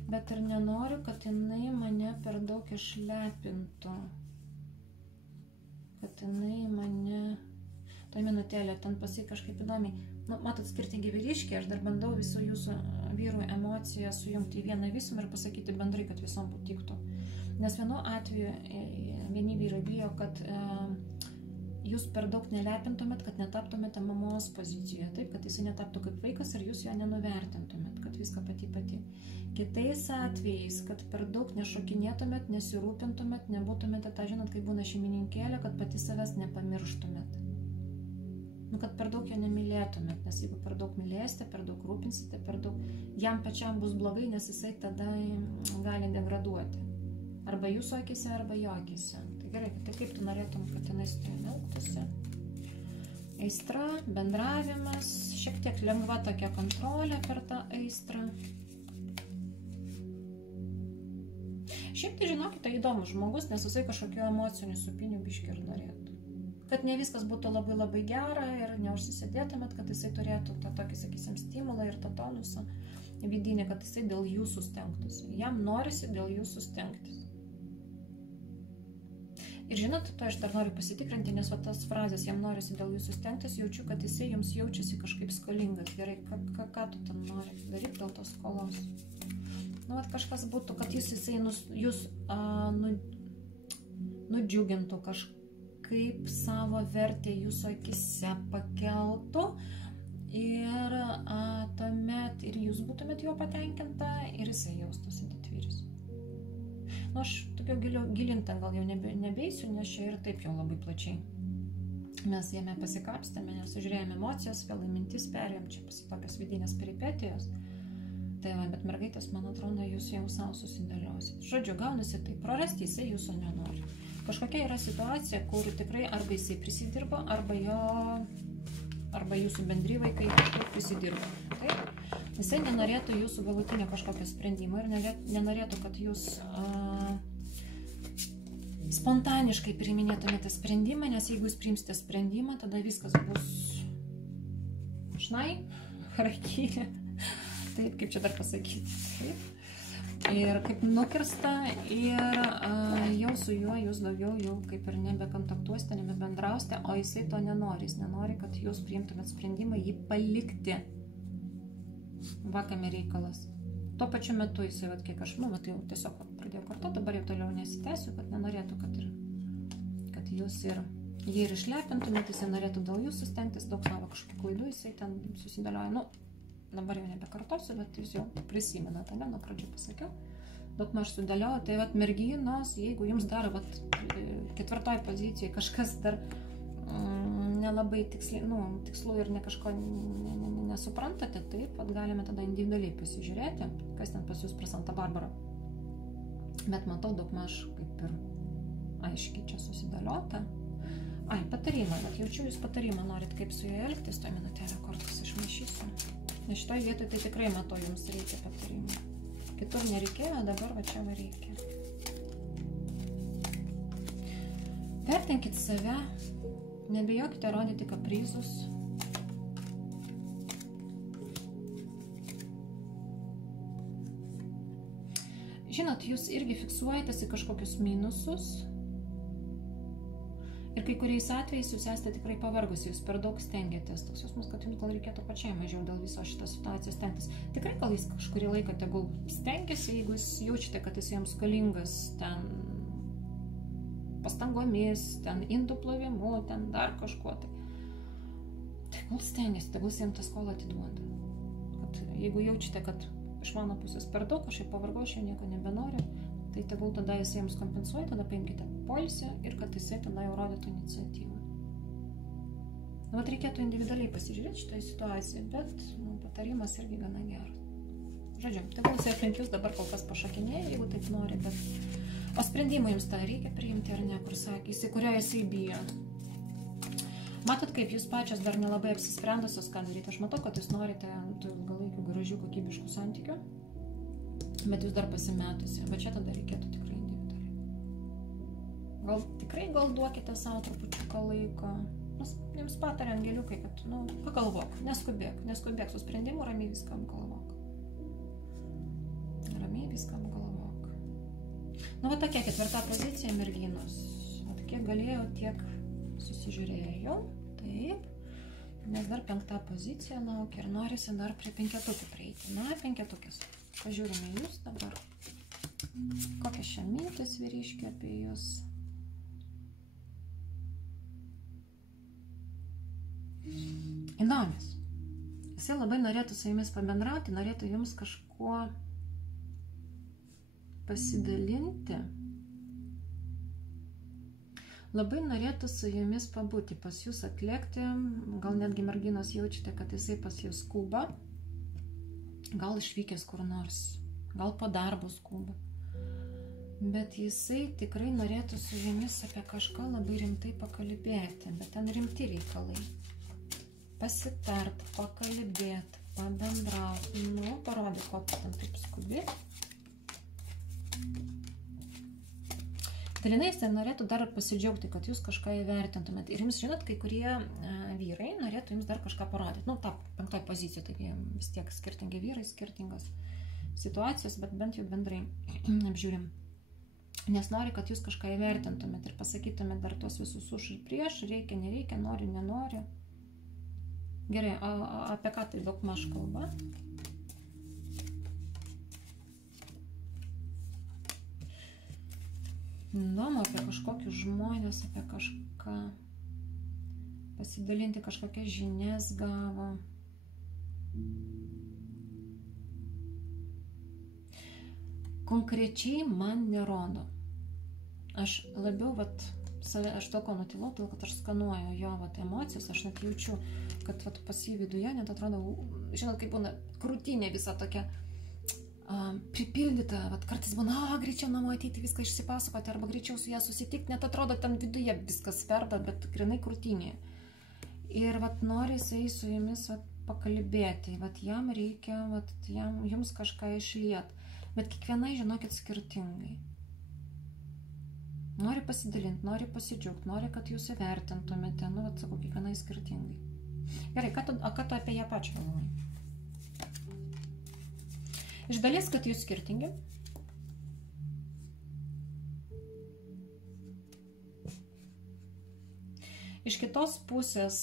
bet ir nenoriu, kad jinai mane per daug išlepintų. Kad jinai mane... Toj minutėlė, ten pasai kažkaip įdomiai. Matot, skirtingi vyriškiai, aš dar bandau visų jūsų vyrų emociją sujungti į vieną visumą ir pasakyti bendrai, kad visom patiktų. Nes vienu atveju vieni vyrai bijo, kad jūs per daug nelepintumėt, kad netaptumėte mamos pozicijoje. Taip, kad jis netaptų kaip vaikas ir jūs jo nenuvertintumėt, kad viską pati. Kitais atvejais, kad per daug nešokinėtumėt, nesirūpintumėt, nebūtumėte, žinot, kai būna šeimininkėlė, kad pati savęs nepamirštumėt. Kad per daug jo nemylėtumėt, nes jeigu per daug mylėsite, per daug rūpinsite, per daug, jam pačiam bus blogai, nes jisai tada gali degraduoti. Arba jūsų akise, arba jo akise. Tai gerai, tai kaip tu norėtum, kad jinai su tavimi elgtųsi? Aistra, bendravimas, šiek tiek lengva tokia kontrolė per tą aistrą. Šiaip tai, žinokite, įdomus žmogus, nes visai kažkokiu emociniu supiniu biškį ir norėtų. Kad ne viskas būtų labai gera ir neužsisėdėtumėt, kad jisai turėtų tą tokį, sakysim, stimulą ir tą tonusą vidinį, kad jisai dėl jūsų stengtųsi. Jam norisi dėl jūsų stengtis. Ir žinot, to aš dar noriu pasitikrinti, nes tas frazės jam norisi dėl jūsų stengtis, jaučiu, kad jisai jums jaučiasi kažkaip skolingas. Gerai, ką tu ten nori daryti dėl tos skolos? Nu, kažkas būtų, kad jisai jūs nudžiugintų kažkaip savo vertę jūsų akise pakeltų ir tuomet ir jūs būtumėt jo patenkinta ir jisai jaustųsi didvyris. Nu, aš tokio gilinti gal jau nebeisiu, nes čia ir taip jau labai plačiai. Mes jame pasikapstėme, nes žiūrėjome emocijas, vėl į mintis perėjom, čia tokios vidinės peripetijos. Tai va, bet mergaitės, man atrodo, jūs jau savo susidėliosit. Žodžiu, gaunasi tai, prarasti jisai jūsų nenori. Kažkokia yra situacija, kur tikrai arba jisai prisidirbo, arba jūsų bendri vaikai kažkaip prisidirbo. Taip? Jisai nenorėtų jūsų galutinio kažkokio sprendimo ir nenorėtų, kad jūs spontaniškai priiminėtumėte sprendimą, nes jeigu jūs priimsite sprendimą, tada viskas bus šnai, harakiri, taip, kaip čia dar pasakyti, taip. Ir kaip nukirsta ir jau su juo jūs daugiau jau kaip ir nebekontaktuosite, nebebendrausite, o jisai to nenori. Jis nenori, kad jūs priimtumėt sprendimą jį palikti. Vakame reikalas. Tuo pačiu metu jisai, kiek aš, jau tiesiog pradėjau kartu, dabar jau toliau nesitęsiu, kad nenorėtų, kad jūs ir jį ir išlepintumėt, jisai norėtų dėl jūsų stengtis, daug savo kažkokių klaidų jisai ten susidėlioja. Dabar jau nebekartosiu, bet jūs jau prisimenate, nuo pradžių pasakiau. Daug maž sudėliau, tai merginos, jeigu jums dar ketvirtoj pozicijai kažkas dar nelabai tikslu ir kažko nesuprantate, taip, galime tada individualiai pasižiūrėti, kas ten pas jūs prie Santa Barbara. Bet matau daug maž kaip ir aiškiai čia susidėliota. Patarimą, bet jaučiu jūs patarimą norit, kaip su juo elgtis, to minutėlę kortas išmaišysiu. Nes šitoj vietoj tai tikrai matau, jums reikia patarimų. Kitur nereikėjo, dabar va čia va reikia. Vertinkit save, nebijokite rodyti kaprizus. Žinot, jūs irgi fiksuojatės į kažkokius minusus. Ir kai kuriais atvejais jūs esate tikrai pavargusi, jūs per daug stengiatės. Toks jausmas, kad jums gal reikėtų pačiai mažiau dėl viso šitos situacijos stengtis. Tikrai gal jis kažkurį laiką tegul stengiasi, jeigu jūs jaučiate, kad jis jums skolingas ten pastangomis, ten indų plovimu, ten dar kažkuo. Tegul stengiasi, tegul jis jums tą skolą atiduoda. Kad jeigu jaučiate, kad iš mano pusės per daug, aš jau pavargau, aš jau nieko nebenoriu, tai tegul tada jis jiems kompensuoja, tada paimkite poilsį ir kad jisai tada jau rodytų iniciatyvą. Reikėtų individualiai pasižiūrėti šitą situaciją, bet patarimas irgi gana geras. Žodžiu, tegul jisai aplink jūs dabar kol kas pašakinėja, jeigu taip nori, bet... O sprendimą jums tą reikia priimti ar ne, kur sakė, kurio jisai bijo. Matot, kaip jūs pačios dar nelabai apsisprendusios, ką daryti. Aš matau, kad jūs norite tų ilgalaikių, gražių, kokybiškų santykių. Bet jūs dar pasimetusi, va čia tada reikėtų tikrai individualiai. Gal duokite savo trupučiuką laiko. Jums patarė angeliukai, kad pagalvok, neskubėk su sprendimu, ramiai viską apgalvok. Ramiai viską apgalvok. Va tokia ketvirta pozicija, merginos. Kiek galėjau, tiek susižiūrėjau. Taip. Nes dar penkta pozicija laukia ir norisi dar prie penketukų prieiti. Penketukės. Pažiūrime jūs dabar. Kokias čia mintis vyriškė apie jūs. Įdomis. Jisai labai norėtų su jumis pabendrauti, norėtų jums kažkuo pasidalinti. Labai norėtų su jumis pabūti, pas jūs atlėkti. Gal netgi merginos jaučiate, kad jisai pas jūs skuba. Gal išvykęs kur nors, gal po darbo skuba. Bet jisai tikrai norėtų su jumis apie kažką labai rimtai pakalbėti, bet ten rimti reikalai. pasitart, pakalbėt, pabendraut, nu, parodyk, ko tu ten taip skubi. Dalinai jis norėtų dar pasidžiaugti, kad jūs kažką įvertintumėt. Ir jums, žinot, kai kurie vyrai norėtų jums dar kažką parodyti. Nu, ta 5 pozicija, taigi vis tiek skirtingi vyrai, skirtingos situacijos, bet bent jau bendrai apžiūrim. Nes nori, kad jūs kažką įvertintumėt ir pasakytumėt dar tuos visus už ir prieš, reikia, nereikia, nori, nenori. Gerai, apie ką tai daug maž kalba? Įdomu, apie kažkokius žmonės, apie kažką pasidalinti, kažkokias žinias gavo. Konkrečiai man nerodo. Aš labiau, aš to ko nutilau, todėl kad aš skanuoju jo emocijas, aš net jaučiu, kad pas jį viduje net atrodo, žinot, kaip būna krūtinė visa tokia pripildyta, kartais būna, greičiau namo ateiti, viską išsipasakoti, arba greičiau su ją susitikti, net atrodo, ten viduje viskas verda, bet grinai krūtinėje. Ir nori jisai su jumis pakalbėti, jam reikia, jums kažką išliet, bet kiekvienai, žinokit, skirtingai. Nori pasidalinti, nori pasidžiaugti, nori, kad jūs įvertintumėte, nu, sakau, kiekvienai skirtingai. Gerai, ką tu apie ją pačią galvoji? Iš dalies, kad jūs skirtingi. Iš kitos pusės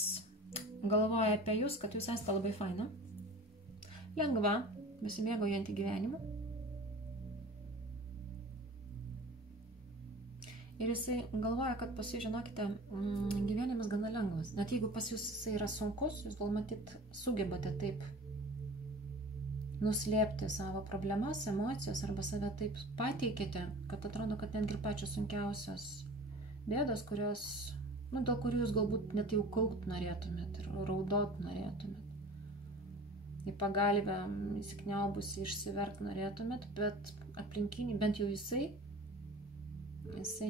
galvoja apie jūs, kad jūs esate labai faina, lengva, besimėgaujantį gyvenimą. Ir jisai galvoja, kad pas jūs, žinokite, gyvenimas gana lengvas. Net jeigu pas jūs jisai yra sunkus, jūs gal matyt sugebate taip nuslėpti savo problemas, emocijas arba save taip pateikite, kad atrodo, kad netgi pačios sunkiausios bėdos, kurios, nu, dėl kurių jūs galbūt net jau kaukt norėtumėt ir raudot norėtumėt. Į pagalbę įsikniaubusi išsiverkt norėtumėt, bet aplinkiniai, bent jau jisai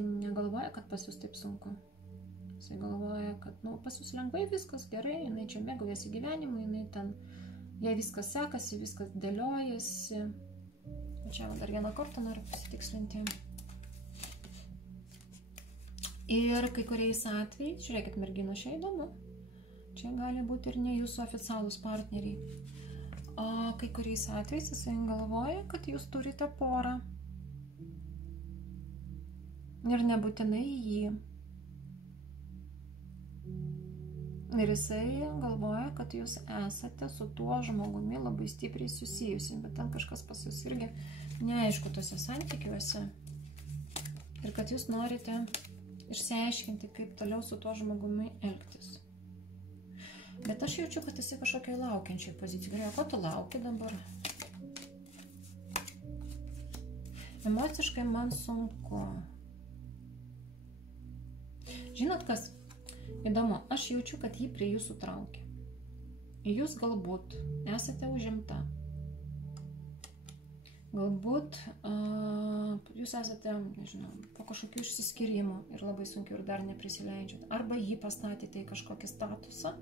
negalvoja, kad pas jūs taip sunku. Jisai galvoja, kad, nu, pas jūs lengvai viskas gerai, jinai čia mėgaujasi gyvenimu, jinai ten jei viskas sekasi, viskas dėliojasi. Čia dar vieną kartą noriu pasitikslinti. Ir kai kuriais atvejais, žiūrėkit, merginos, čia įdomu. Čia gali būti ir ne jūsų oficialūs partneriai. O kai kuriais atvejais jisai galvoja, kad jūs turite porą. Ir nebūtinai jį. Ir jisai galvoja, kad jūs esate su tuo žmogumi labai stipriai susijusi, bet ten kažkas pas jūs irgi neaišku tose santykiuose. Ir kad jūs norite išsiaiškinti, kaip toliau su tuo žmogumi elgtis. Bet aš jaučiu, kad esi kažkokiai laukiančiai pozicijai. Gerai, ko tu lauki dabar? Emociškai man sunku. Žinot kas? Įdomu, aš jaučiu, kad jį prie jūsų traukia. Jūs galbūt esate užimta. Galbūt jūs esate, nežinau, po kažkokių išsiskyrimų ir labai sunkių ir dar neprisileidžiat. Arba jį pastatėte į kažkokį statusą,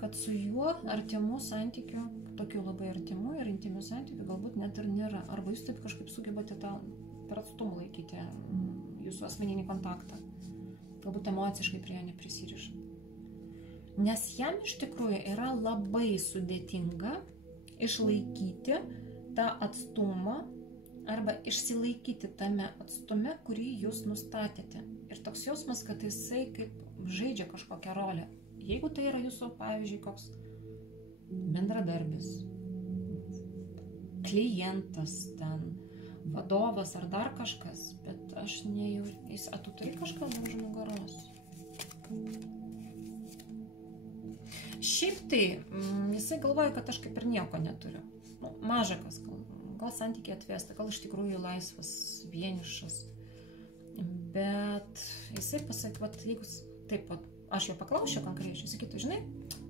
kad su juo artimų santykių, tokių labai artimų ir intimių santykių galbūt net ir nėra. Arba jūs taip kažkaip sugebate tą per atstumą laikyti jūsų asmeninį kontaktą. Galbūt emociškai prie jo neprisirišat. Nes jam iš tikrųjų yra labai sudėtinga išlaikyti tą atstumą arba išsilaikyti tame atstume, kurį jūs nustatėte. Ir toks jausmas, kad jisai kaip žaidžia kažkokią rolę. Jeigu tai yra jūsų, pavyzdžiui, koks bendradarbis, klientas ten, vadovas ar dar kažkas, bet aš nejaučiu, tu turi kažką už nugaros. Šiaip tai, jisai galvoja, kad aš kaip ir nieko neturiu. Nu, maža kas, gal santykiai atvesta, gal iš tikrųjų laisvas, vienišas. Bet jisai pasakė, jeigu taip, aš jo paklausiu konkrečiai, sakytų, žinai,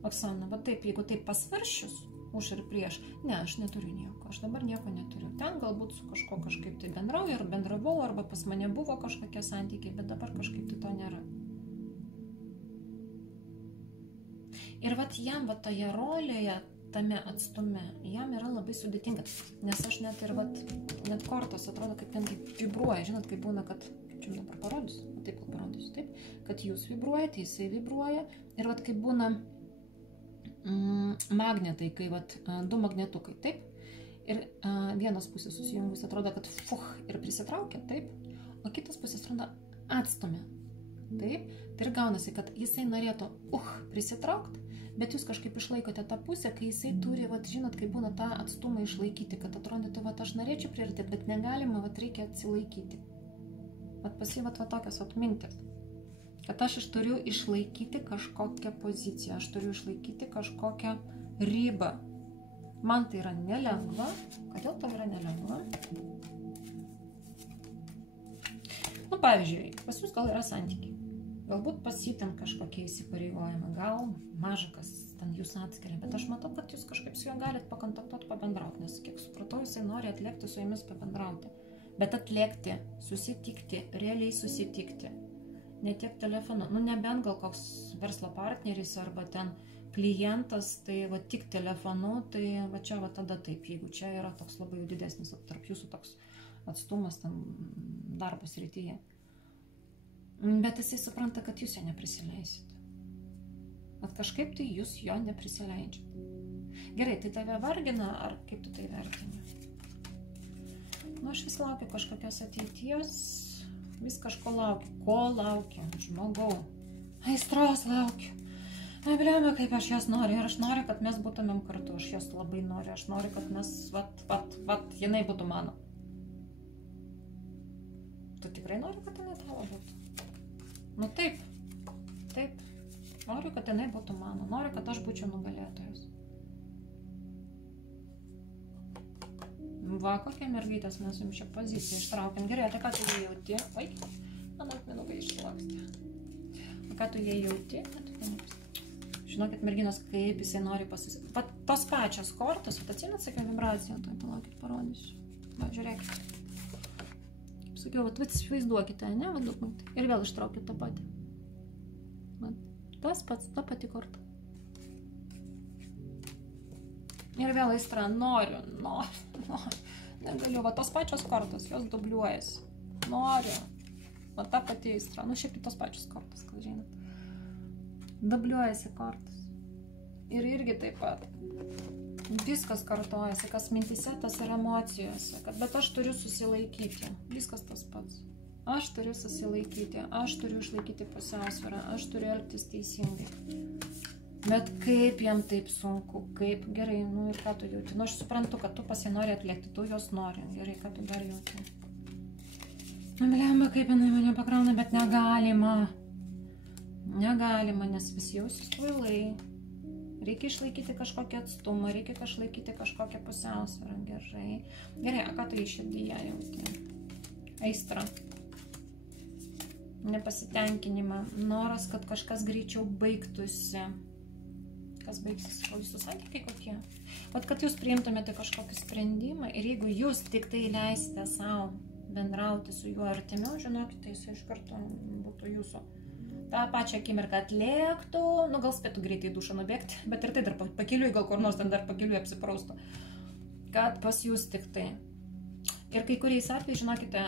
Oksana, taip, jeigu taip pasvaršius, už ir prieš, ne, aš neturiu nieko, aš dabar nieko neturiu. Ten galbūt su kažko kažkaip tai bendrauju, ar bendravau, arba pas mane buvo kažkokie santykiai, bet dabar kažkaip tai to nėra. Ir vat jam vat toje rolėje, tame atstume, jam yra labai sudėtinga, nes aš net ir vat, net kortos atrodo, kaip vien kaip vibruoja, žinot, kaip būna, kad, kaip čia dabar parodysiu, taip gal parodysiu, taip, kad jūs vibruojate, jisai vibruoja, ir vat kaip būna magnetai, kai vat du magnetukai, taip, ir vienos pusės susijungus atrodo, kad fuh, ir prisitraukia, taip, o kitas pusės atrodo atstumė, taip, tai ir gaunasi, kad jisai norėtų prisitraukti, bet jūs kažkaip išlaikote tą pusę, kai jisai turi, vat, žinot, kaip būna tą atstumą išlaikyti, kad atrodytų, vat, aš norėčiau priartėti, bet negalima, vat, reikia atsilaikyti. Vat pasivat va tokias atmintis, kad aš turiu išlaikyti kažkokią poziciją, aš turiu išlaikyti kažkokią ribą. Man tai yra nelengva. Kodėl tai yra nelengva? Nu, pavyzdžiui, pas jūs gal yra santykiai. Galbūt pasitin kažkokie įsipareigojimai, gal mažakas ten jūs atskiria, bet aš matau, kad jūs kažkaip su juo galit pakontaktuoti, pabendrauti, nes kiek supratau, jisai nori atliekti su jumis pabendrauti. Bet atliekti, susitikti, realiai susitikti, ne tiek telefonu, nu nebent gal koks verslo partneris arba ten klientas, tai va tik telefonu, tai va čia va tada taip, jeigu čia yra toks labai jau didesnis tarp jūsų toks atstumas ten darbo srityje. Bet jisai supranta, kad jūs jo neprisileisite. At kažkaip tai jūs jo neprisileidžiate. Gerai, tai tave vargina, ar kaip tu tai vertini? Nu, aš vis laukiu kažkokios ateities, vis kažko laukiu. Ko laukiu? Žmogau. Aistros laukiu. Nebliame, kaip aš jos noriu. Ir aš noriu, kad mes būtumėm kartu. Aš jos labai noriu. Aš noriu, kad mes, vat, jinai būtų mano. Tu tikrai nori, kad jinai tavo būtų? Nu taip, taip, noriu, kad jinai būtų mano, noriu, kad aš būčiau nugalėtojas. Va, kokie mergaitės mes jums šią poziciją ištraukiam. Gerai, tai ką tu jie jauti? Oi, mano akmenukai išlakstė. Ką tu jie jauti? Žinokit, merginos, kaip jisai nori pasisakyti. Pat tos pačios kortos, atsimėt, sakiau, vibraciją, tai palaukit, parodysiu. Va, žiūrėkit. Sakiau, vat vaizduokite, ne, va, daugmaž. Ir vėl ištraukit tą patį. Tas pats, ta pati korta. Ir vėl aistra, noriu. Negaliu, va, tos pačios kortos, jos dubliuojasi. Noriu. Va, ta pati aistra. Nu, šiaip tos pačios kortos, kad žinot. Dubliuojasi kortos. Ir irgi taip pat. Viskas kartojasi, kas mintise, tas ir emocijose. Bet aš turiu susilaikyti. Viskas tas pats. Aš turiu susilaikyti. Aš turiu išlaikyti pusiausvyrą. Aš turiu elgtis teisingai. Bet kaip jam taip sunku? Kaip gerai, nu ir ką tu jauti? Nu aš suprantu, kad tu pasinori atliekti. Tu jos nori. Gerai, ką tu dar jauti? Blemba, kaip jinai mane pakrauna, bet negalima. Negalima, nes vis jausis kvailai. Reikia išlaikyti kažkokią atstumą, reikia išlaikyti kažkokią pusiausvyrą. Gerai. Gerai, ką tu į širdyje jauti? Aistra. Nepasitenkinimą. Noras, kad kažkas greičiau baigtųsi. Kas baigsis? Jūsų santykiai kokie? Vat, kad jūs priimtumėte kažkokį sprendimą ir jeigu jūs tik tai leisite savo bendrauti su juo artimiau, žinokite, jis iš karto būtų jūsų. tą pačią akimirką atlėktų, nu gal spėtų greitai į dušą nubėgti, bet ir tai dar pakeliui, gal kur nors ten dar pakeliui apsipraustų, kad pas jūs tik tai. Ir kai kuriais atvejais, žinokite,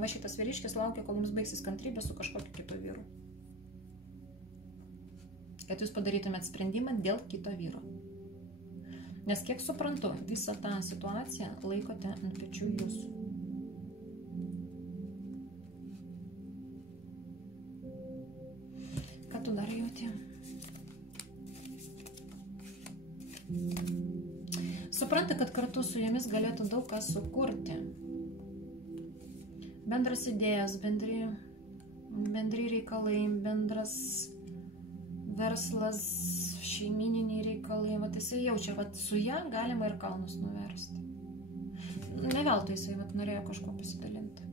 va šitas vyriškis laukia, kol jums baigsis kantrybė su kažkokiu kitu vyru. Kad jūs padarytumėt sprendimą dėl kito vyro. Nes kiek suprantu, visą tą situaciją laikote ant pečių jūsų. Ką tu dar jauti? Supranta, kad kartu su jomis galėtų daug ką sukurti. Bendras idėjas, bendri reikalai, bendras verslas, šeimininiai reikalai. Vat jisai jaučia, vat su ja galima ir kalnus nuversti. Ne veltui jisai vat norėjo kažko pasidalinti.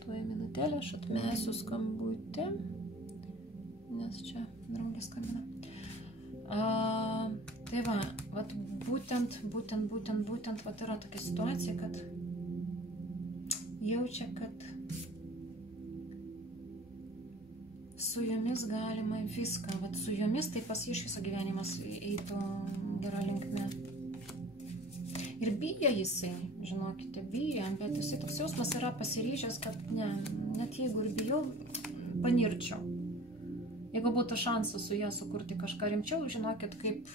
Tuoj minutėlę, aš atmesiu skambutį, nes čia draugė skambina. Tai va, vat būtent vat yra tokia situacija, kad jaučia, kad su jumis galima viską, vat su jumis tai pas jį iš viso gyvenimas eitų gerą linkme. Ir bijo jisai, žinokite, bijo, bet jisai toks jausmas yra pasiryžęs, kad ne, net jeigu ir bijau, panirčiau. Jeigu būtų šansas su ją sukurti kažką rimčiau, žinokit, kaip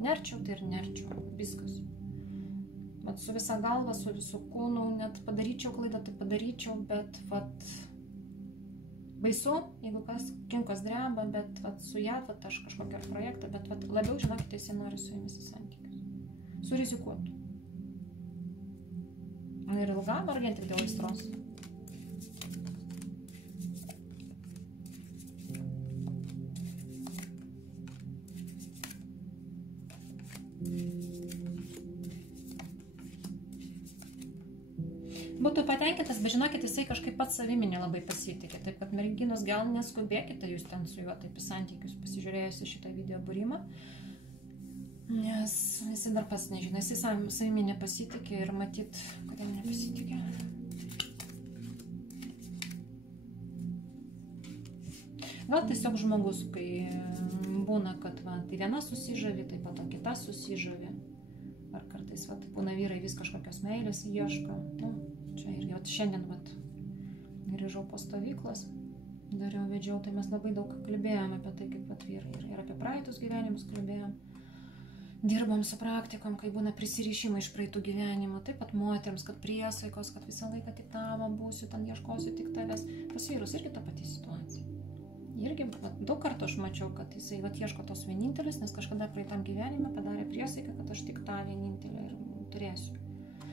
nerčiau, tai ir nerčiau, viskas. Bet su visa galva, su visų kūnu, net padaryčiau klaidą, tai padaryčiau, bet vat baisu, jeigu kas kinkos dreba, bet vat su ją, vat aš kažkokią projektą, bet vat labiau, žinokite, jisai nori su jumis į santykius. Surizikuotų. Ir ilgam, ar vien tik dėl aistros? Būtų patenkintas, bet žinokit, jisai kažkaip pats savimi nelabai pasitikė. Taip kad merginos, gal neskubėkite jūs ten su juo taip į santykius pasižiūrėjusi šitą video būrimą. Nes jisai dar pats nežino, jisai savimi nepasitikė ir matyt, kodėl nepasitikė. Gal tiesiog žmogus, kai būna, kad va, tai viena susižavi, tai po to kita susižavi. Ar kartais va, būna vyrai vis kažkokios meilės ieško. Nu, čia ir jau šiandien va, grįžau po stovyklos, vedžiau, tai mes labai daug kalbėjome apie tai, kaip va, vyrai ir apie praeitus gyvenimus kalbėjome. Dirbam su praktikom, kai būna prisirišimai iš praeitų gyvenimų, taip pat moteriams, kad priesaikos, kad visą laiką tik tavo būsiu, ten ieškosiu tik tavęs. Pas vyrus irgi ta pati situacija. Irgi daug kartų aš mačiau, kad jisai ieško tos vienintelės, nes kažkada praeitam gyvenime padarė priesaiką, kad aš tik tą vienintelę ir turėsiu.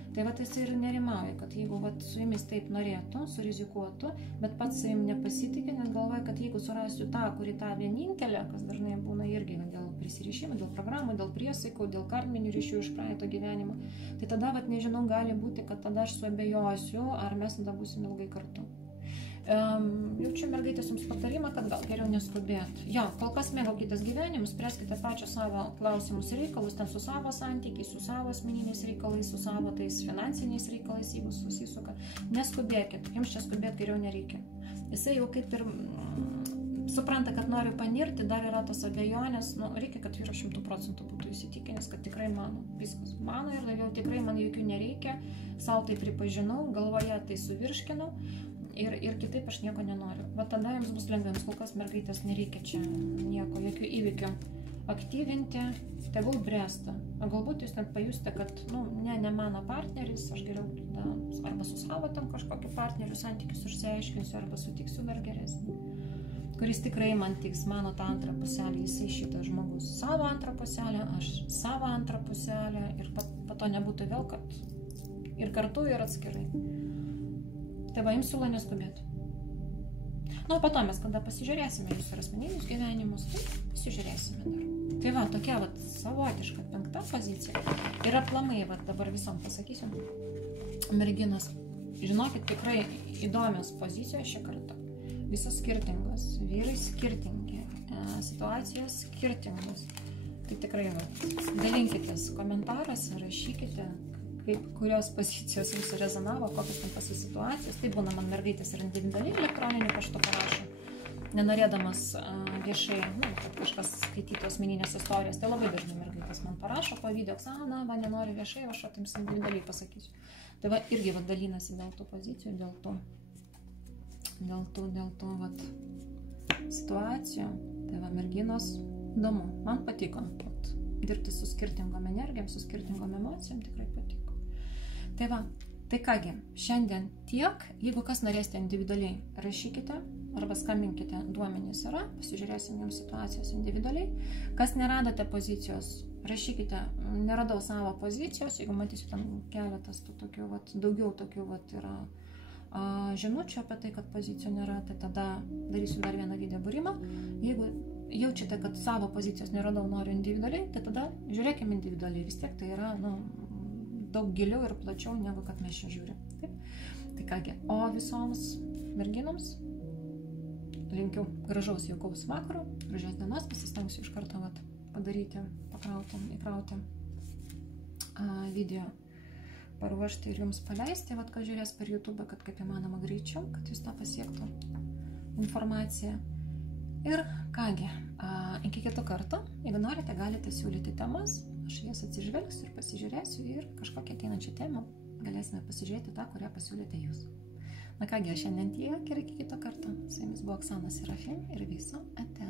Tai vat jisai ir nerimauja, kad jeigu vat su jumis taip norėtų, surizikuotų, bet pats savim nepasitikė, nes galvoja, kad jeigu surasiu tą, kuri tą vienintelę, kas dažnai būna irgi dėl prisirišimų, dėl programų, dėl priesaikų, dėl karminių ryšių iš praeito gyvenimo, tai tada, vat nežinau, gali būti, kad tada aš suabejosiu, ar mes tada būsim ilgai kartu. Jaučiu mergaitės jums patarimą, kad gal geriau neskubėt. Jo, kol kas mėgaukitės gyvenimus, spręskite pačią savo klausimus ir reikalus, ten su savo santykiais, su savo asmeniniais reikalais, su savo tais finansiniais reikalais, jeigu susisuka. Neskubėkit, jums čia skubėt geriau nereikia. Jisai jau kaip ir supranta, kad nori panirti, dar yra tos abejonės, nu, reikia, kad vyras 100% būtų įsitikinęs, kad tikrai mano, viskas mano ir daugiau tikrai man jokių nereikia, savo tai pripažinau, galvoje tai suvirškinau. Ir kitaip aš nieko nenoriu. Va tada jums bus lengviau, kol kas mergaitės nereikia čia nieko, jokių įvykių aktyvinti, tegul bręsta. O galbūt jūs ten pajusite, kad, nu, ne mano partneris, aš geriau arba su savo tam kažkokiu partneriu santykius užsiaiškinsiu, arba sutiksiu dar geresnį, kuris tikrai man tiks, mano tą antrą puselę, jisai šitas žmogus savo antrą puselę, aš savo antrą puselę ir po to nebūtų vėl, kad ir kartu, ir atskirai. Tai va, jums siūlo neskubėti. Nu, po to mes, kada pasižiūrėsime jūsų ir asmeninius gyvenimus, tai pasižiūrėsime dar. Tai va, tokia va savotiška 5. pozicija. Ir aplamai, va, dabar visom pasakysiu, merginos, žinokit, tikrai įdomios pozicijos šį kartą. Visos skirtingos, vyrai skirtingi, situacijos skirtingos. Tai tikrai, va, dalinkitės komentaruose, rašykite, kurios pozicijos jums rezonavo, kokios ten pasi situacijos. Tai būna man mergaitės ir individualiai elektroniniu paštu parašo, nenorėdamas viešai, nu, kad kažkas skaitytų asmeninės istorijos. Tai labai dažnai mergaitės man parašo po video, Oksana, va, nenori viešai, aš jums individualiai pasakysiu. Tai va, irgi va, dalinasi dėl tų pozicijų, dėl tų va, situacijų. Tai va, merginos, įdomu, man patiko dirbti su skirtingom energijom, su skirtingom emocijom, tikrai patiko. Tai va, tai kągi, šiandien tiek, jeigu kas norėsite individualiai, rašykite arba skambinkite, duomenys yra, pasižiūrėsim jums situacijos individualiai. Kas neradote pozicijos, rašykite, neradau savo pozicijos, jeigu matysiu tam keletas tokių, vat, daugiau tokių vat, yra žinučių apie tai, kad pozicijų nėra, tai tada darysiu dar vieną video būrimą. Jeigu jaučiate, kad savo pozicijos neradau, noriu individualiai, tai tada žiūrėkime individualiai, vis tiek tai yra, nu, daug giliau ir plačiau, negu kad mes čia žiūrim. Taip? Tai kągi, o visoms merginoms linkiu gražaus jaukaus vakaro, gražios dienos, pasistengsiu iš karto vat, padaryti, įkrauti video, paruošti ir jums paleisti, vat, ką žiūrės per YouTube, kad kaip įmanoma greičiau, kad jūs tą pasiektų informaciją. Ir kągi, iki kito karto, jeigu norite, galite siūlyti temas, aš jas atsižvelgsiu ir pasižiūrėsiu ir kažkokią ateinančią temą galėsime pasižiūrėti tą, kurią pasiūlėte jūs. Na kągi, šiandien tiek ir iki kito karto. Su jumis buvo Oksana Serafim ir viso ate.